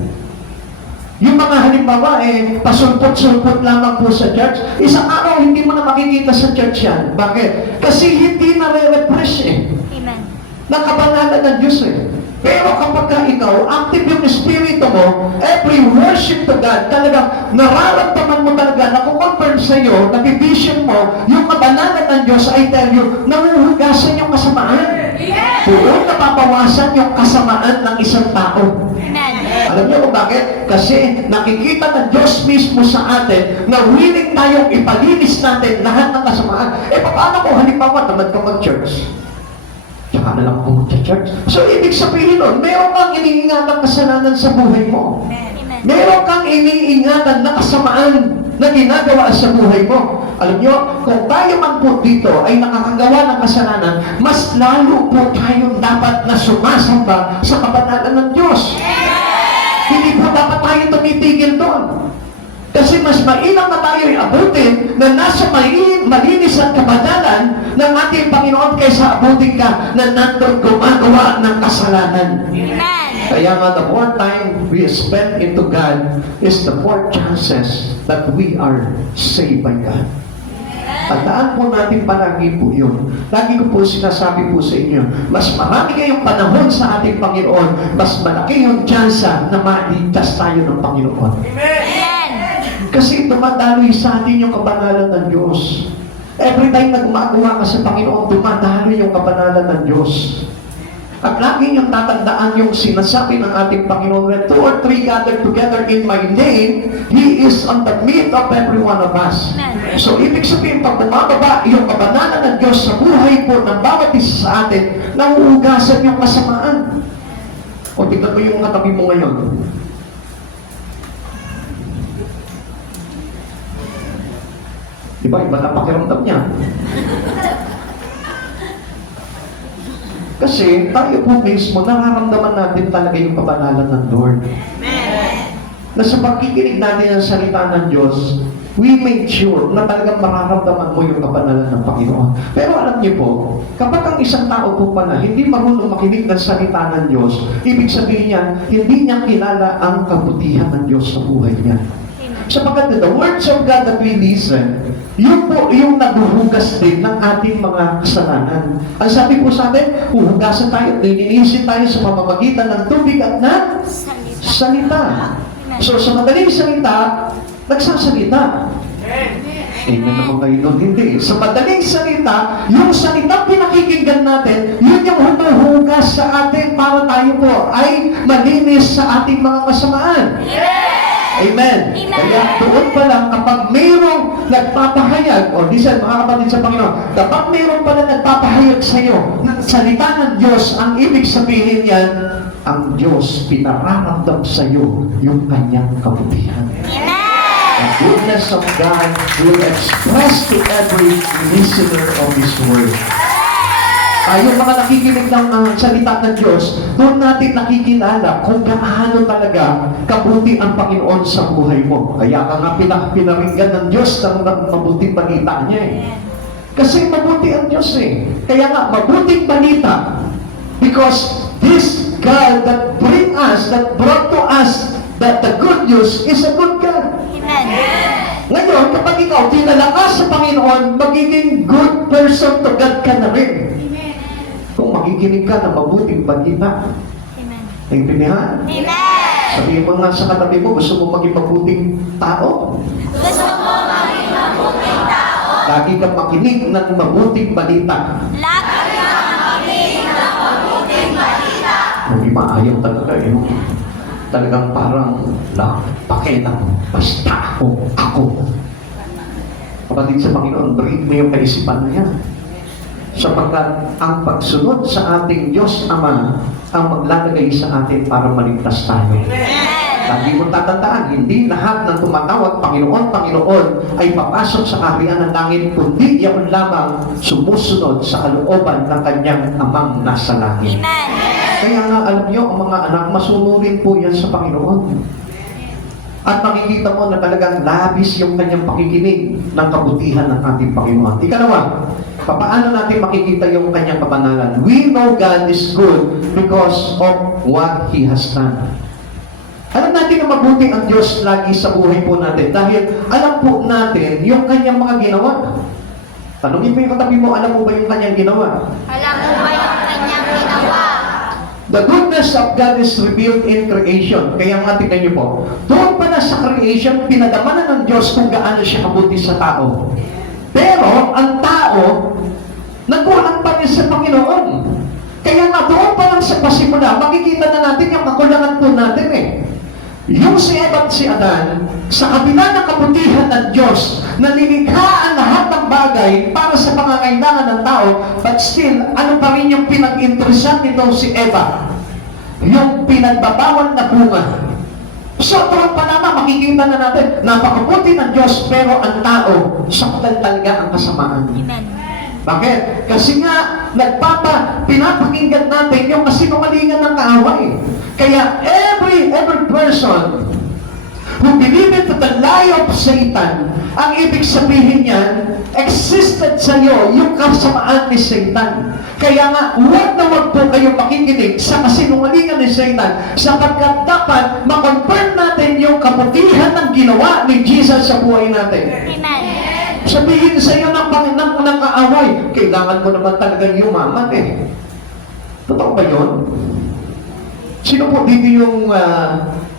Yung mga halimbawa, pasulpot-sulpot lamang po sa church, isang araw hindi mo na makikita sa church yan. Bakit? Kasi hindi na-refresh Amen. Nakabanalan ng Diyos Pero kapag ka ikaw, active yung espiritu mo, every worship to God, talagang nararamdaman mo talaga, nakukonfirm sa iyo, nabivision mo, yung kabanalan ng Diyos, I tell you, nahuhugasan yung kasamaan. Doon napapawasan yung kasamaan ng isang tao. Amen. Alam niyo kung bakit? Kasi nakikita ng Diyos mismo sa atin na willing tayong ipalinis natin lahat ng kasamaan. Paano kung halimbawa tamad ka mag-church? Tsaka na lang ako mag-church. So, ibig sabihin nun, meron kang iniingatang kasalanan sa buhay mo. Amen. Meron kang iniingatan na kasamaan na ginagawa sa buhay mo. Alam niyo, kung tayo man po dito ay nakakagawa ng kasalanan, mas lalo po tayong dapat na sumasamba sa kabanalan ng Diyos. Hindi po dapat tayo tumitigil doon. Kasi mas mainam na tayo abutin na nasa malinis at kabanalan ng ating Panginoon kaysa abutin ka na nandun gumagawa ng kasalanan. Amen. Kaya nga, the more time we spend into God is the more chances that we are saved by God. Tandaan po natin palagi po yun. Lagi ko po sinasabi po sa inyo, mas marami kayong panahon sa ating Panginoon, mas malaki yung tsansa na maligtas tayo ng Panginoon. Amen. Kasi dumadaloy sa atin yung kabanalan ng Diyos. Every time na gumagawa ka sa Panginoon, dumadaloy yung kabanalan ng Diyos. At lagi niyong tatandaan yung sinasabi ng ating Panginoon, when 2 or 3 gathered together in my name, He is on the midst of every one of us. Amen. So, ibig sabihin, pag bumababa yung kabanalan ng Diyos sa buhay po ng bawat isa sa atin, nauugasan yung kasamaan. O, tignan mo yung katabi mo ngayon. Diba, iba na pakiramdam niya. Kasi tayo po mismo, nararamdaman natin talaga yung kabanalan ng Lord. na sa pagkikinig natin ng salita ng Diyos, we made sure na talagang mararamdaman mo yung kapanalan ng Panginoon. Pero alam niyo po, kapag ang isang tao po pala hindi marunong makinig ng salita ng Diyos, ibig sabihin niya, hindi niya kilala ang kabutihan ng Diyos sa buhay niya. Sapagkat the words of God that we listen, yun po yung naghuhugas din ng ating mga kasalanan. Ang sabi po sa atin, huhugasan tayo, lilinisin tayo sa pamamagitan ng tubig at ng salita. So sa madaling salita, nagsasalita. Amen naman kayo doon. Hindi. Sa madaling salita, yung salita pinakikinggan natin, yun yung humuhugas sa atin para tayo po ay malinis sa ating mga kasamaan. Amen. Kaya doon pa lang, kapag mayroong nagpapahayag, o listen, mga kapatid sa Panginoon, kapag mayroong pala nagpapahayag sa iyo ng salita ng Diyos, ang ibig sabihin yan, ang Diyos pinararamdam sa iyo yung kanyang kabutihan. The goodness of God will express to every listener of His Word. Yung mga nakikinig ng salita ng Diyos, doon natin nakikilala kung gaano talaga kabuti ang Panginoon sa buhay mo. Kaya ka nga pinaringgan ng Diyos ng mabuting balita niya eh. Kasi mabuti ang Diyos eh. Kaya nga, mabuting balita. Because this God that brought to us that the good news is a good God. Ngayon, kapag ikaw kilala ka sa Panginoon, magiging good person to God ka na rin. Kung makikinig ka ng mabuting balita. Naintindihan? Sabihin mo nga sa katabi mo, gusto mo maging mabuting tao? Gusto mo maging mabuting tao? Lagi kang makinig ng mabuting balita. Lagi kang makinig ng mabuting balita. Hindi maayaw talaga eh. Talagang parang pakilang basta ako. Kapatid sa Panginoon, break mo yung kaisipan niya. Sapagkat ang pagsunod sa ating Diyos Ama ang maglalagay sa atin para maligtas tayo. Lagi mo tatandaan, hindi lahat ng tumatawag Panginoon, Panginoon ay papasok sa kaharian ng langit, kundi yaon lamang sumusunod sa kalooban ng kanyang Amang nasa langit. Kaya nga alam niyo, ang mga anak, masunurin po yan sa Panginoon. At makikita mo na talagang labis yung kanyang pakikinig ng kabutihan ng ating Panginoon. Ikalawa, paano natin makikita yung kanyang kabanalan? We know God is good because of what He has done. Alam natin na mabuti ang Diyos lagi sa buhay po natin dahil alam po natin yung kanyang mga ginawa. Tanungin mo yung katabi mo, alam mo ba yung kanyang ginawa? Alam mo ba yung kanyang ginawa? The goodness of God is revealed in creation. Kaya nga tingnan niyo po, doon pa na sa creation, pinagamanan ng Diyos kung gaano siya kabuti sa tao. Pero, ang tao, nagkulang pa rin sa Panginoon. Kaya nga doon pa lang sa pasimula, makikita na natin yung kakulangan po natin eh. Yung si Eva at si Adan, sa kabila ng kabutihan ng Diyos, nalilikha ang lahat ng bagay para sa pangangailangan ng tao, but still, ano pa rin yung pinag-interesan nito si Eva? Yung pinagbabawal na bunga. So, doon pa naman, makikita na natin, napakabuti ng Diyos, pero ang tao, saktan talaga ang kasamaan. Bakit? Kasi nga, pinapakinggan natin yung kasinungalingan ng kaaway. Kaya every person who believe into the lie of Satan, ang ibig sabihin niyan, existed sa iyo yung kasamaan ni Satan. Kaya nga, huwag na huwag po kayong makikinig sa kasinungalingan ni Satan sapagkat dapat makonfirm natin yung kabutihan ng ginawa ni Jesus sa buhay natin. Sabihin sa iyo ng kaaway, kailangan mo naman talagang yumaman eh. Totoo ba yun? Sino po dito yung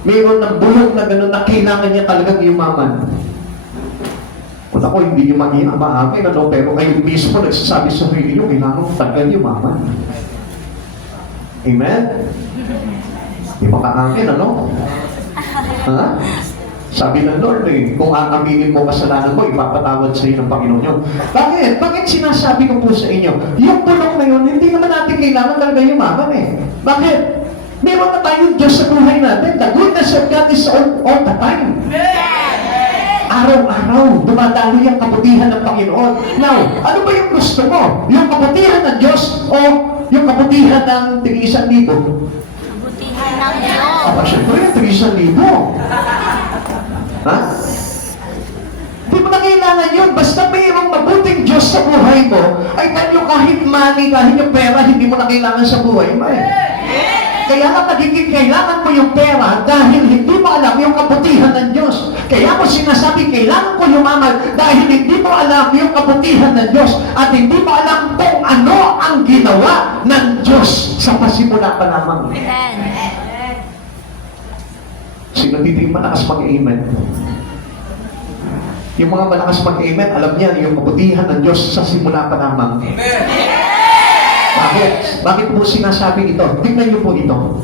mayroon ng bulong na gano'n na kailangan niya talagang yumaman? Kung ako, hindi nyo maamin, ano, pero kayo mismo nagsasabi sa sarili nyo, kailangan mo talagang yumaman. Amen? Di ba ka-amin, ano? Ha? Sabi ng Lord eh, kung aaminin mo kasalanan mo, ipapatawad sa iyo ng Panginoon yun. Bakit? Bakit sinasabi ko po sa inyo? Yung bulong na yun, hindi naman natin kailangan talaga yumaman eh. Bakit? Meron na tayong Diyos sa buhay natin. The goodness of God is all the time. Araw-araw, dumadalo yung kabutihan ng Panginoon. Now, ano ba yung gusto mo? Yung kabutihan ng Diyos o yung kabutihan ng tig-1,000? Kabutihan ng Diyos. Aba, syempre, 3,000. Ha? Di mo na kailangan yun. Basta mayroong mabuting Diyos sa buhay mo, ay kanyo kahit money, kahit yung pera, hindi mo na kailangan sa buhay mo eh. Kaya nga nagiging kailangan mo yung pera dahil hindi mo alam yung kabutihan ng Diyos. Kaya mo sinasabi, kailangan ko yumaman dahil hindi mo alam yung kabutihan ng Diyos at hindi mo alam kung ano ang ginawa ng Diyos sa pasimula pa lamang. Amen. Sino dito yung malakas mag-amen? Yung mga malakas mag-amen, alam niya yung kabutihan ng Diyos sa simula pa lamang. Bakit? Bakit po sinasabi ito? Tingnan niyo po ito.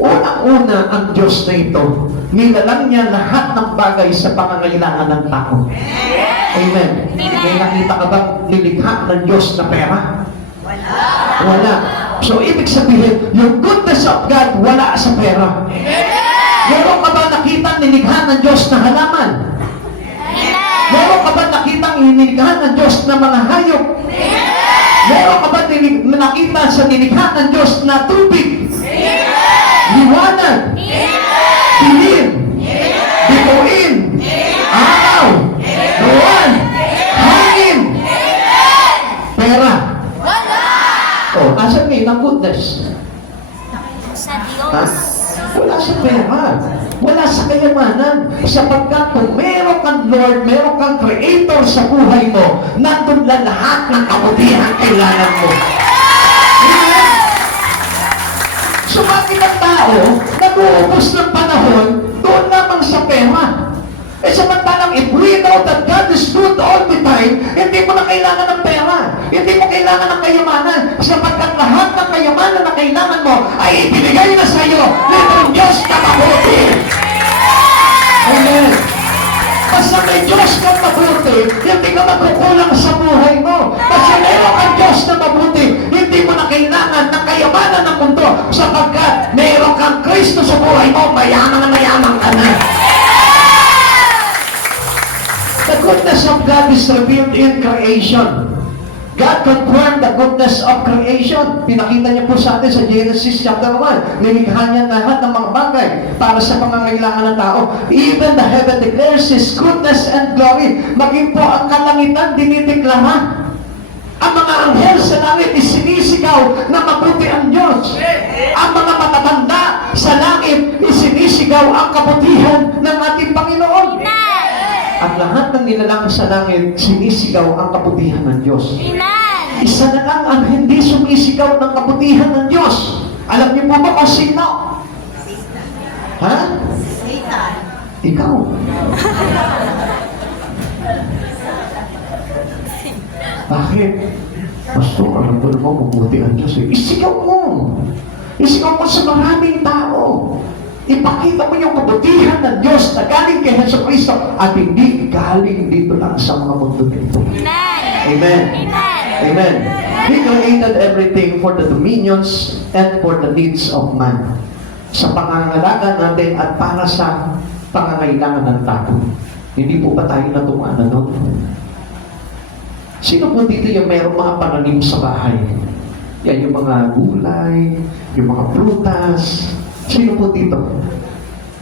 Unang-una ang Diyos na ito, nilalang niya lahat ng bagay sa pangangailangan ng tao. Amen. May nakita ka bang nilikha ng Diyos na pera? Wala. So, ibig sabihin, yung goodness of God, wala sa pera. Meron ka ba nakita nilikha ng Diyos na halaman? Meron ka ba nakita nilikha ng Diyos na mga hayop? Meron ka ba nakita sa nilikha ng Diyos na tubig? Liwanag? Dilim? Bituin? Araw? Buwan? Hangin? Pera? Oh, asan ngayon ang goodness? Sa Diyos. Ha? Wala sa pera. Wala sa kayamanan. Sapagkat kung meron kang Lord, meron kang Creator sa buhay mo, nandun na lahat ng kabutihan kailangan mo. Amen? So bakit ang tao nag-uubos ng panahon doon lamang sa pera? Eh samantalang if we know that God is good all the time, hindi mo na kailangan ng pera. Hindi mo kailangan ng kayamanan. Sapagkat lahat ng kayamanan na kailangan mo ay ibinigay na sa iyo nitong Diyos na mabuti. Amen. Basta may Diyos kang mabuti, hindi ka magkukulang sa buhay mo. Basta meron kang Diyos na mabuti, hindi mo na kailangan ng kayamanan ng mundo sapagkat meron kang Kristo sa buhay mo, mayaman na mayaman ka na. The goodness of God is revealed in creation. God confirmed the goodness of creation. Pinakita niya po sa atin sa Genesis chapter 1. Nilikha niya lahat ng mga bagay para sa pangangailangan ng tao. Even the heaven declares His goodness and glory. Maging po ang kalangitan dinideklara. Ang mga anghel sa langit is sinisigaw na mabuti ang Diyos. Ang mga matatanda sa langit is sinisigaw ang kabutihan ng ating Panginoon. At lahat ng nilalang sa langit, sinisigaw ang kabutihan ng Diyos. Amen. Isa na lang ang hindi sumisigaw ng kabutihan ng Diyos. Alam niyo po ba kung sino? Ha? Ikaw. Bakit? Pastor, alam ko naman mabuti ang Diyos eh. Isigaw mo. Isigaw mo sa maraming tao. Ipakita mo yung kabutihan ng Diyos na galing kay Hesus Kristo at hindi galing dito lang sa mga mundo nito. Amen. Amen. Amen. Amen. He created everything for the dominions and for the needs of man. Sa pangangalaga natin at para sa pangangailangan ng tao. Hindi po ba tayo natumaan na doon? Sino po dito yung mayroong mga pananim sa bahay? Yan yung mga gulay, yung mga prutas. Sino po dito?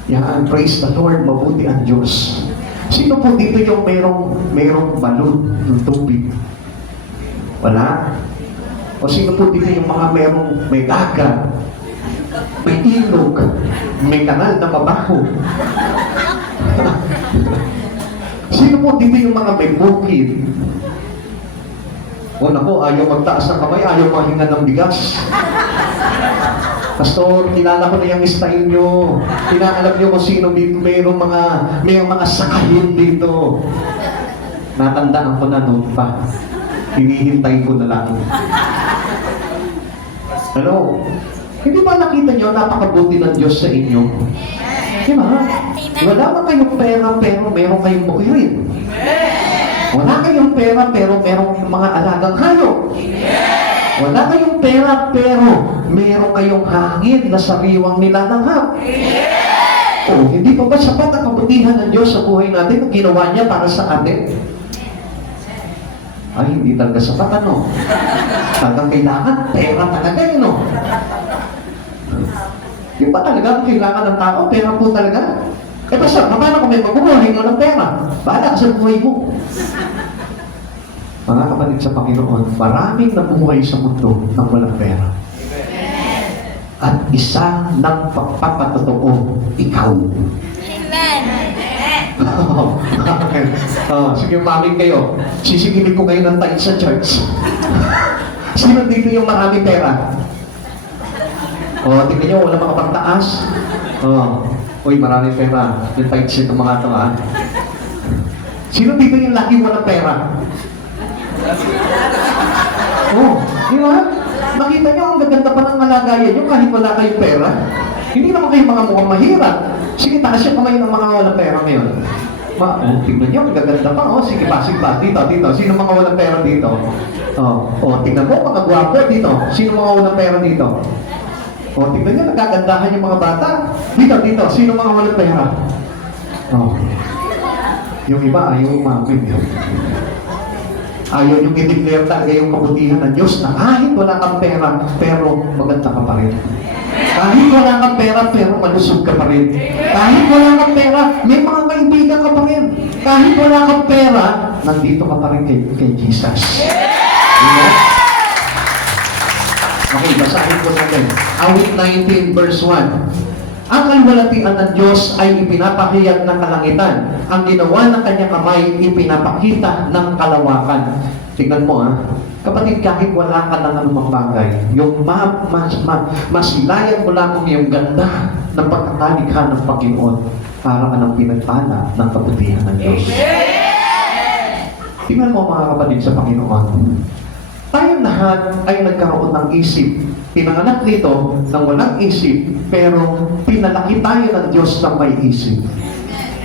Yan, praise the Lord, mabuti ang Diyos. Sino po dito yung mayroong balon ng tubig? Wala? O sino po dito yung mga may dagat, may ilog, may kanal na mabaho? Sino po dito yung mga may bukid? O naku, ayaw magtaas ng kamay, ayaw mahinga ng bigas. Pastor, kilala ko na yung style nyo. Kinaalam nyo kung sino dito, may mga sakayin dito. Natandaan ko na noon pa. Hinihintay ko na lang. Hello? Hindi ba nakita nyo, napakabuti ng Diyos sa inyo? Di ba? Wala ba kayong pera, pero meron kayong bukirin? Wala kayong pera, pero meron kayong mga alagang hayop? Wala kayong pera, pero meron kayong hangin na sariwang nilalanghap. Oh, hindi pa ba sapat ang kabutihan ng Diyos sa buhay natin ang ginawa niya para sa atin? Ay, hindi talaga sapat, ano? Talagang kailangan, pera talaga yun, no? Di ba talaga ang kailangan ng tao? Pera po talaga. Eh basta, paano kung may maguguling mo ng pera? Bahala ka sa buhay mo. Mga kapatid sa Panginoon, maraming nabuhay sa mundo ng walang pera. At isa ng pagpapatotoo, ikaw. Amen. Sige, maraming kayo. Sisigilin ko kayo ng tayo sa church. Sino dito yung marami pera? Tingnan nyo, wala mga pagtaas. Uy, marami pera. Yung tayo ng mga tawa. Sino dito yung laki walang pera? Di ba? Makita nyo, ang gaganda pa ng malagayan nyo kahit wala kayong pera. Hindi naman kayo mga mukhang mahirap. Sige, taas yung kamay ng mga walang pera ngayon. Tingnan nyo, ang gaganda pa. Sige, pasig pa. Dito. Sino mga walang pera dito? Tingnan mo, mga gwapo dito. Sino mga walang pera dito? Tingnan nyo, nagagandahan yung mga bata. Dito. Sino mga walang pera? Yung iba, ayaw umamit yun. Ayaw yung i-declare talaga yung kabutihan ng Diyos na kahit wala kang pera, pero maganda ka pa rin. Kahit wala kang pera, pero malusog ka pa rin. Kahit wala kang pera, may mga kaibigan ka pa rin. Kahit wala kang pera, nandito ka pa rin kay Jesus. Amen? Okay, basahin ko natin. Awit 19 verse 1. Ang kalwalatian ng Diyos ay ipinapahayag ng kalangitan. Ang ginawa ng kanyang kamay, ipinapakita ng kalawakan. Tingnan mo kapatid, kahit wala ka ng anumang bagay, yung masilayan mo lamang yung ganda ng pagkakalikha ng Panginoon para ka ng pinagpala ng kabutihan ng Diyos. Tingnan mo mga kapatid sa Panginoon. Tayong lahat ay nagkaroon ng isip. Pinanganak nito ng walang isip, pero pinalaki tayo ng Diyos ng may isip.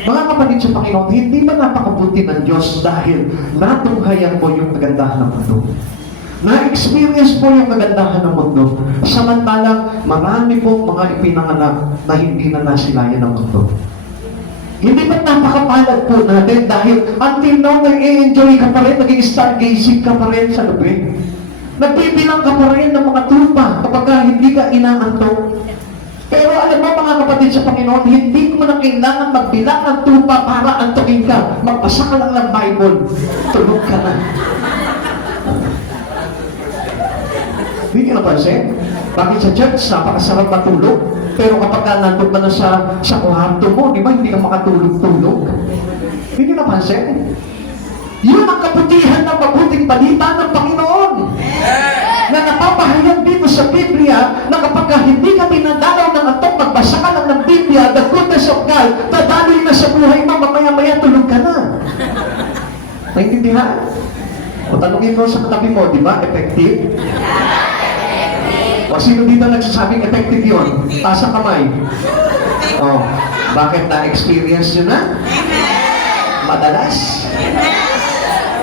Mga kapatid sa Panginoon, hindi ba napakabuti ng Diyos dahil natunghayan mo yung kagandahan ng mundo? Na-experience mo yung kagandahan ng mundo, samantalang marami pong mga ipinanganak na hindi na nasilayan ng mundo. Hindi ba napakapalad po natin dahil until now, nag-i-enjoy ka pa rin, nag-i-stargazing ka pa rin sa gabi. Nagbibilang ka pa rin ng mga tupa kapag hindi ka inaantok. Pero alam mo mga kapatid sa Panginoon, hindi mo na kailangan magbilang ng tupa para antokin ka. Magbasa ka lang ng Bible. Tulog ka na. Hindi nyo napansin? Bakit sa church, napakasarap matulog? Pero kapag nandun ka na sa kwarto mo, di ba, hindi ka makatulog-tulog? Hindi nyo napansin? Yun ang kabutihan ng mabuting balita ng Panginoon. Na napapahayag dito sa Biblia na kapag hindi ka tinadalaw ng atok, magbasa ka lang ng Biblia, the goodness of God, dadaloy na sa buhay mo, mamaya-maya tulog ka na. Naintindihan? O tanungin mo sa katabi mo, di ba, effective? O sino dito nagsasabing effective yun? Taas ang kamay. Bakit na-experience nyo na? Madalas?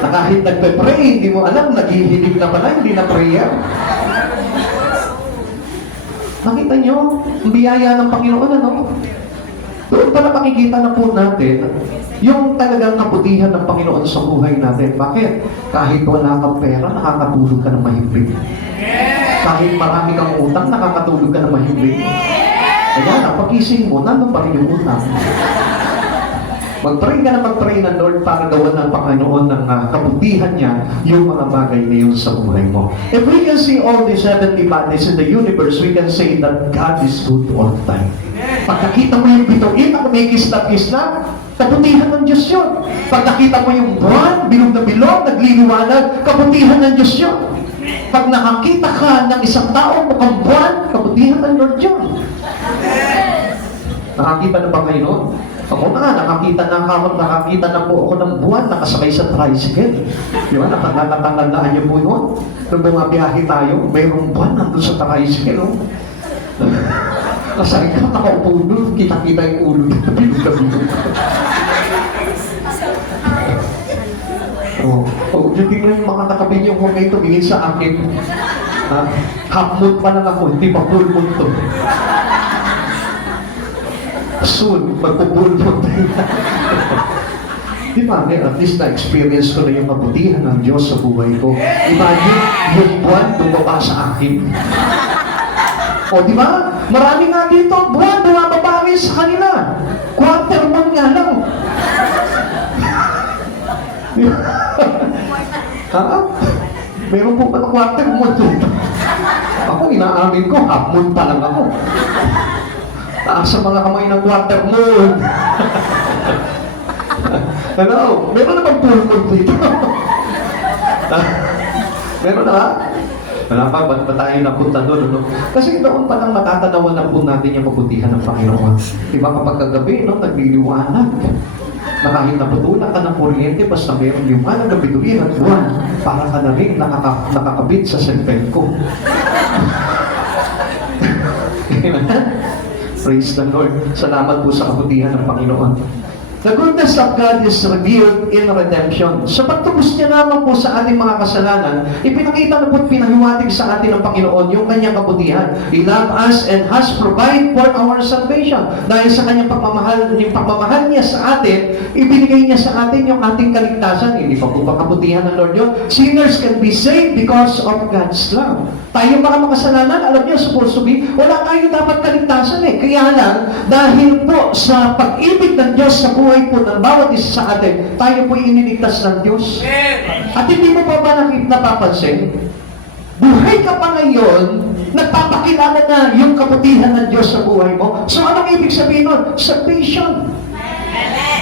Na kahit nagpe-pray, hindi mo alam, naghihilig na pala, hindi na prayer. Nakita nyo, ang biyaya ng Panginoon, Doon pala makikita na po natin yung talagang kabutihan ng Panginoon sa buhay natin. Bakit? Kahit wala kang pera, nakakatulog ka ng mahimik. Kahit marami kang utang, nakakatulog ka ng mahimik. Kaya pag-ising mo, nandun pa rin yung utang. Mag-pray ka na mag-pray ng Lord para gawan ng Panginoon ng kabutihan niya yung mga bagay na yun sa buhay mo. If we can see all the 70 bodies in the universe, we can say that God is good all the time. Pagkakita mo yung bituin na kumikis na kabutihan ng Diyos yun. Pag nakita mo yung buwan, bilog na bilog, nagliliwanag, kabutihan ng Diyos yun. Pag nakakita ka ng isang tao mukhang buwan, kabutihan ng Lord yun. Nakakita na ba kayo noon? Ako na, nakakita na po ako ng buwan, nakasakay sa tricycle. Di ba? Nakatandaan niyo po yun. Nung bumabiyahe tayo, mayroong buwan nandun sa tricycle. Nasakay ka, nakaupo doon, kita-kita yung ulo dito, bilog-bilog. Yung tingnan yung mga katabi niyo, huwag kayo tumingin sa akin. Half moon pa lang ako, hindi pa full moon to. Soon, magpupulot tayo. Di ba, at least na-experience ko na yung kabutihan ng Diyos sa buhay ko. Imagine, yung buwan bumaba sa akin. O, di ba? Marami nga dito, buwan bumabawi sa kanila. Quarter moon nga lang. Ha? Meron po pala quarter moon dito. Ako, inaamin ko, half moon pa lang ako. Taas sa mga kamay ng quarter moon. Ano? Meron naman full moon dito. Meron na? Wala pa, ba't ba tayo napunta doon? Ano? Kasi doon pa lang matatanawan na po natin yung kabutihan ng Panginoon. Diba kapag kagabi, no, nagliliwanag. Na kahit naputulak ka ng kuryente, basta mayroong liwanag na bituin at buwan, para ka na rin nakakabit sa cellphone ko. Praise the Lord. Salamat po sa kabutihan ng Panginoon. The goodness of God is revealed in redemption. Sa pagtubos niya naman po sa ating mga kasalanan, ipinakita na po at pinahiwatig sa atin ng Panginoon yung kanyang kabutihan. He loved us and has provided for our salvation. Dahil sa kanyang pagmamahal niya sa atin, ibinigay niya sa atin yung ating kaligtasan. Hindi pa po ba kabutihan ng Lord yun? Sinners can be saved because of God's love. Tayo mga makasalanan, alam niyo, supposed to be, wala tayo dapat kaligtasan eh. Kaya lang, dahil po sa pag-ibig ng Diyos sa buhay po ng bawat isa sa atin, tayo po iniligtas ng Diyos. At hindi mo pa ba napapansin? Buhay ka pa ngayon, nagpapakilala na yung kabutihan ng Diyos sa buhay mo. So anong ibig sabihin nun? Salvation.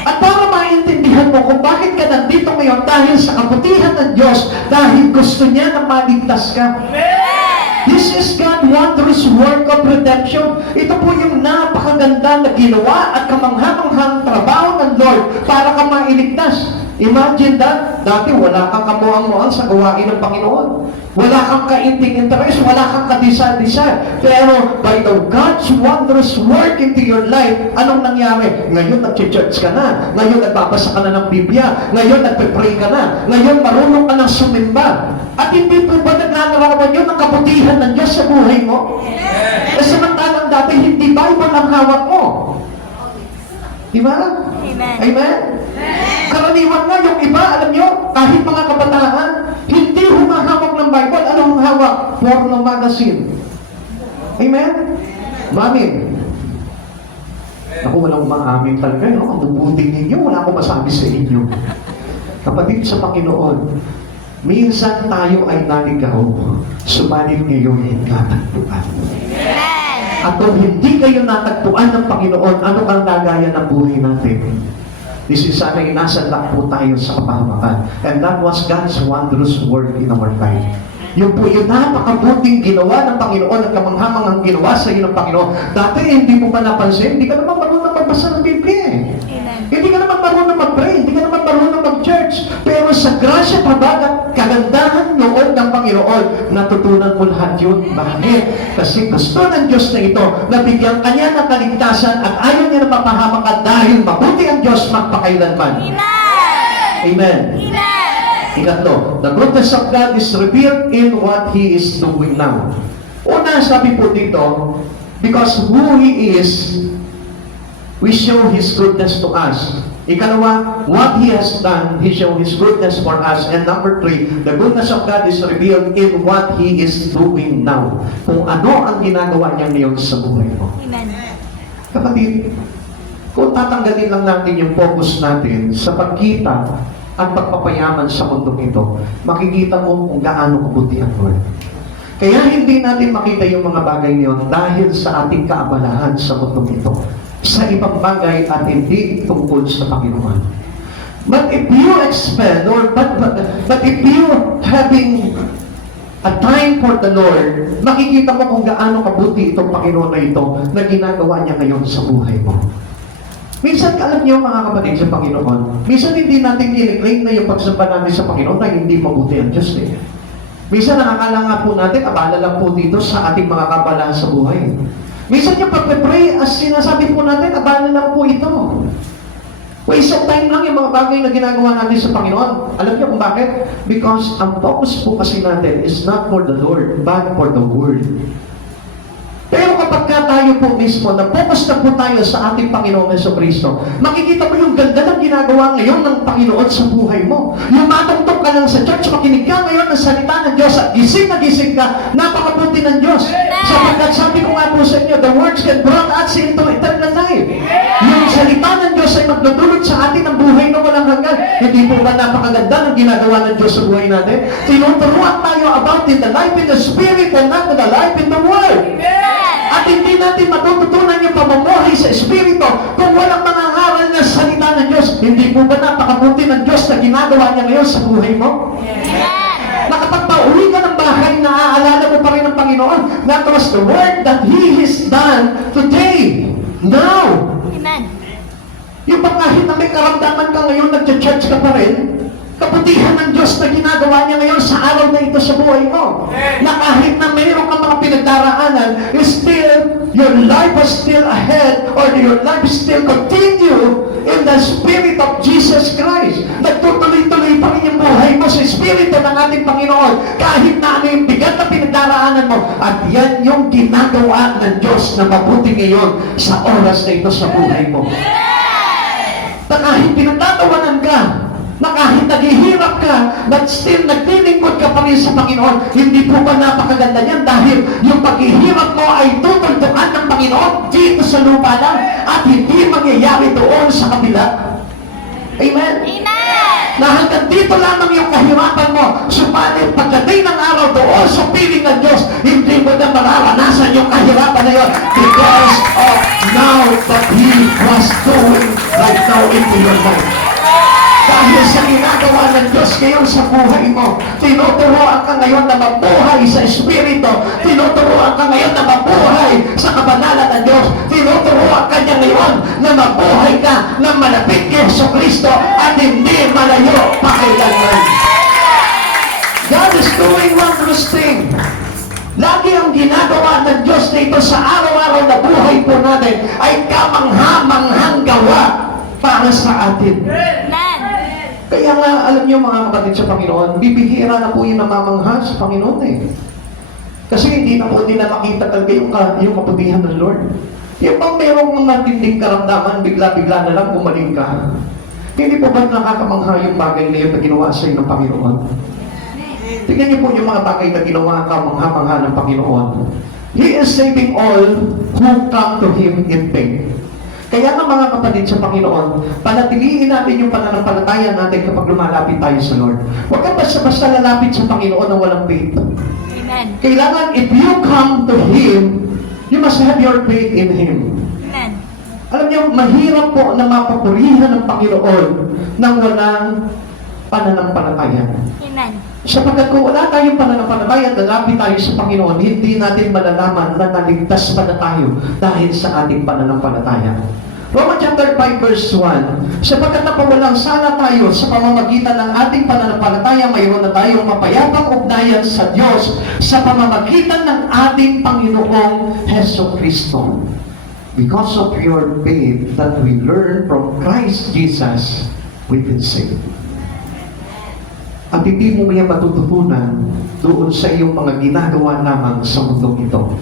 At para maintindihan mo kung bakit ka nandito ngayon dahil sa kabutihan ng Diyos, dahil gusto niya na maligtas ka. This is God's wondrous work of redemption. Ito po yung napakaganda na ginawa at kamangha-manghang trabaho ng Lord para ka mailigtas. Imagine that, dati wala kang kamuang-muang sa gawain ng Panginoon. Wala kang kainting interest, wala kang kadesire-desire. Pero by the God's wondrous work into your life, anong nangyari? Ngayon nag-church ka na. Ngayon nagbabasa ka na ng Biblia. Ngayon nagpe-pray ka na. Ngayon marunong ka ng sumimba. At hindi po ba nagnanarawan yun ang kabutihan ng Diyos sa buhay mo? Eh samantalang dati hindi Bible ang hawak mo. Di ba? Amen. Amen? Karaniwan nga yung iba, alam nyo, kahit mga kabataan, hindi humahawak ng Bible. Anong hawak? Porno magazine. Amen? Mamin. Ako walang maamin talaga, no? Ang bubuti ninyo, wala akong masabi sa inyo. Kapatid sa Panginoon, minsan tayo ay naligaw, subalit ngayon ay natagpuan. At kung hindi kayo natagpuan ng Panginoon, ano ang lagayan ng buhay natin? This is sana inasandak po tayo sa kapahamakan. And that was God's wondrous work in our life. Yung po yung napakabuting ginawa ng Panginoon at kamanghamangang ginawa sa iyo ng Panginoon. Dati hindi mo pa napansin, hindi ka naman marunong magbasa ng Biblia eh. Hindi ka naman marunong mag-pray, hindi ka naman marunong mag-church. Pero sa grasya, pabag at kagandahan noon ng Panginoon, natutunan mo lahat yun. Bakit? Kasi gusto ng Diyos na ito, nabigyan kanya ng kaligtasan at ayaw niya na mapahamak ka dahil mabuti ang Diyos magpakailanman. Amen. Ikatlo, the goodness of God is revealed in what He is doing now. Una, sabi po dito, because who He is, we show His goodness to us. Ikalawa, what He has done, He show His goodness for us. And number 3, the goodness of God is revealed in what He is doing now. Kung ano ang ginagawa niya ngayon sa buhay mo. Amen. Kapatid, kung tatanggalin lang natin yung focus natin sa pagkita at pagpapayaman sa mundong ito, makikita mo kung gaano kabuti ang Lord. Kaya hindi natin makita yung mga bagay niyon dahil sa ating kaabalahan sa mundong ito, sa ibang bagay at hindi tungkol sa Panginoon. But if you expend, or but if you having a time for the Lord, makikita mo kung gaano kabuti itong Panginoon na ito na ginagawa niya ngayon sa buhay mo. Minsan, alam niyo mga kapatid sa Panginoon, minsan hindi natin i-claim na yung pagsamba natin sa Panginoon na hindi mabuti ang Diyos eh. Minsan nakakala nga po natin, abala lang po dito sa ating mga kabalahan sa buhay. Minsan yung pag-pray, as sinasabi po natin, abala lang po ito. Waste of time lang yung mga bagay na ginagawa natin sa Panginoon. Alam niyo kung bakit? Because ang focus po kasi natin is not for the Lord, but for the Word. Pero kapag tayo po mismo, na-focus na po tayo sa ating Panginoong Jesucristo, makikita mo yung ganda ng ginagawa ngayon ng Panginoon sa buhay mo. Yung matungtong ka lang sa church, makinig ka ngayon ng salita ng Diyos at gising na gising ka, napakabuti ng Diyos. Sapagkat sabi ko ko nga po sa inyo, the words can brought us into eternal life. Yung salita ng Diyos ay magdudulot sa atin ng buhay na walang hanggan. Hindi po ba napakaganda ng ginagawa ng Diyos sa buhay natin? Tinuturuan tayo about in the life in the Spirit and not in the life in the world. At hindi natin matututunan yung pamumuhay sa Espiritu kung walang mga aral na salita ng Diyos. Hindi po ba napakabuti ng Diyos na ginagawa niya ngayon sa buhay mo? Nakapagpauwi ka ng bahay, naaalala mo pa rin ng Panginoon. That was the work that He has done today. Now. Amen. Yung pa kahit na may karamdaman ka ngayon, nag-church ka pa rin, kabutihan ng Diyos na ginagawa niya ngayon sa araw na ito sa buhay mo. Na kahit na mayroon kang mga pinagdaraanan, still, your life is still ahead or your life is still continue in the Spirit of Jesus Christ. Nagtutuloy-tuloy pa rin yung buhay mo sa Espiritu ng ating Panginoon kahit na ano yung bigat na pinagdaraanan mo. At yan yung ginagawa ng Diyos na mabuti ngayon sa oras na ito sa buhay mo. Na kahit pinagtatawanan ka, na kahit naghihirap ka, but still naglilingkod ka pa rin sa Panginoon, hindi po ba napakaganda niyan dahil yung paghihirap mo ay tutuldukan ng Panginoon dito sa lupa lang at hindi mangyayari doon sa kabila. Amen? Amen. Na hanggang dito lamang yung kahirapan mo, subalit pagdating ng araw doon sa piling ng Diyos, hindi mo na mararanasan yung kahirapan na yun because of now that He was doing right now into your life. Dahil sa ginagawa ng Diyos ngayon sa buhay mo, tinuturuan ka ngayon na mabuhay sa Espiritu, tinuturuan ka ngayon na mabuhay sa kabanalan ng Diyos, tinuturuan ka niya ngayon na mabuhay ka na malapit kay Jesucristo at hindi malayo pa kailanman. God is doing wondrous thing. Lagi ang ginagawa ng Diyos na ito sa araw-araw na buhay po natin ay kamangha-manghang gawa para sa atin. Amen. Kaya nga, alam niyo mga kapatid sa Panginoon, bibihira na po yung namamangha sa Panginoon eh. Kasi hindi na po nila makita talaga yung kaputihan ng Lord. Yung bang merong matinding karamdaman, bigla-bigla na lang gumaling ka. Hindi po ba nakakamangha yung bagay na yun na ginawa sa iyo ng Panginoon? Tingnan niyo po yung mga bagay na ginawa kamangha-mangha ng Panginoon. He is saving all who come to Him in faith. Kaya nga mga kapatid sa Panginoon, panatiliin natin yung pananampalataya natin kapag lumalapit tayo sa Lord. Huwag ka basta-basta lalapit sa Panginoon na walang faith. Amen. Kailangan, if you come to Him, you must have your faith in Him. Amen. Alam niyo, mahirap po na mapapurihan ng Panginoon nang walang pananampalataya. Amen. Sapagkat kung wala tayong pananampalataya at lalapit tayo sa Panginoon, hindi natin malalaman na naligtas pa na tayo dahil sa ating pananampalataya. Romans chapter 5 verse 1, sapagkat napawalang sala tayo sa pamamagitan ng ating pananampalataya, mayroon na tayong mapayapang ugnayan sa Diyos sa pamamagitan ng ating Panginoong Jesucristo. Because of your faith that we learn from Christ Jesus, we've been saved. At hindi mo yan matututunan doon sa iyong mga ginagawa lamang sa mundong ito.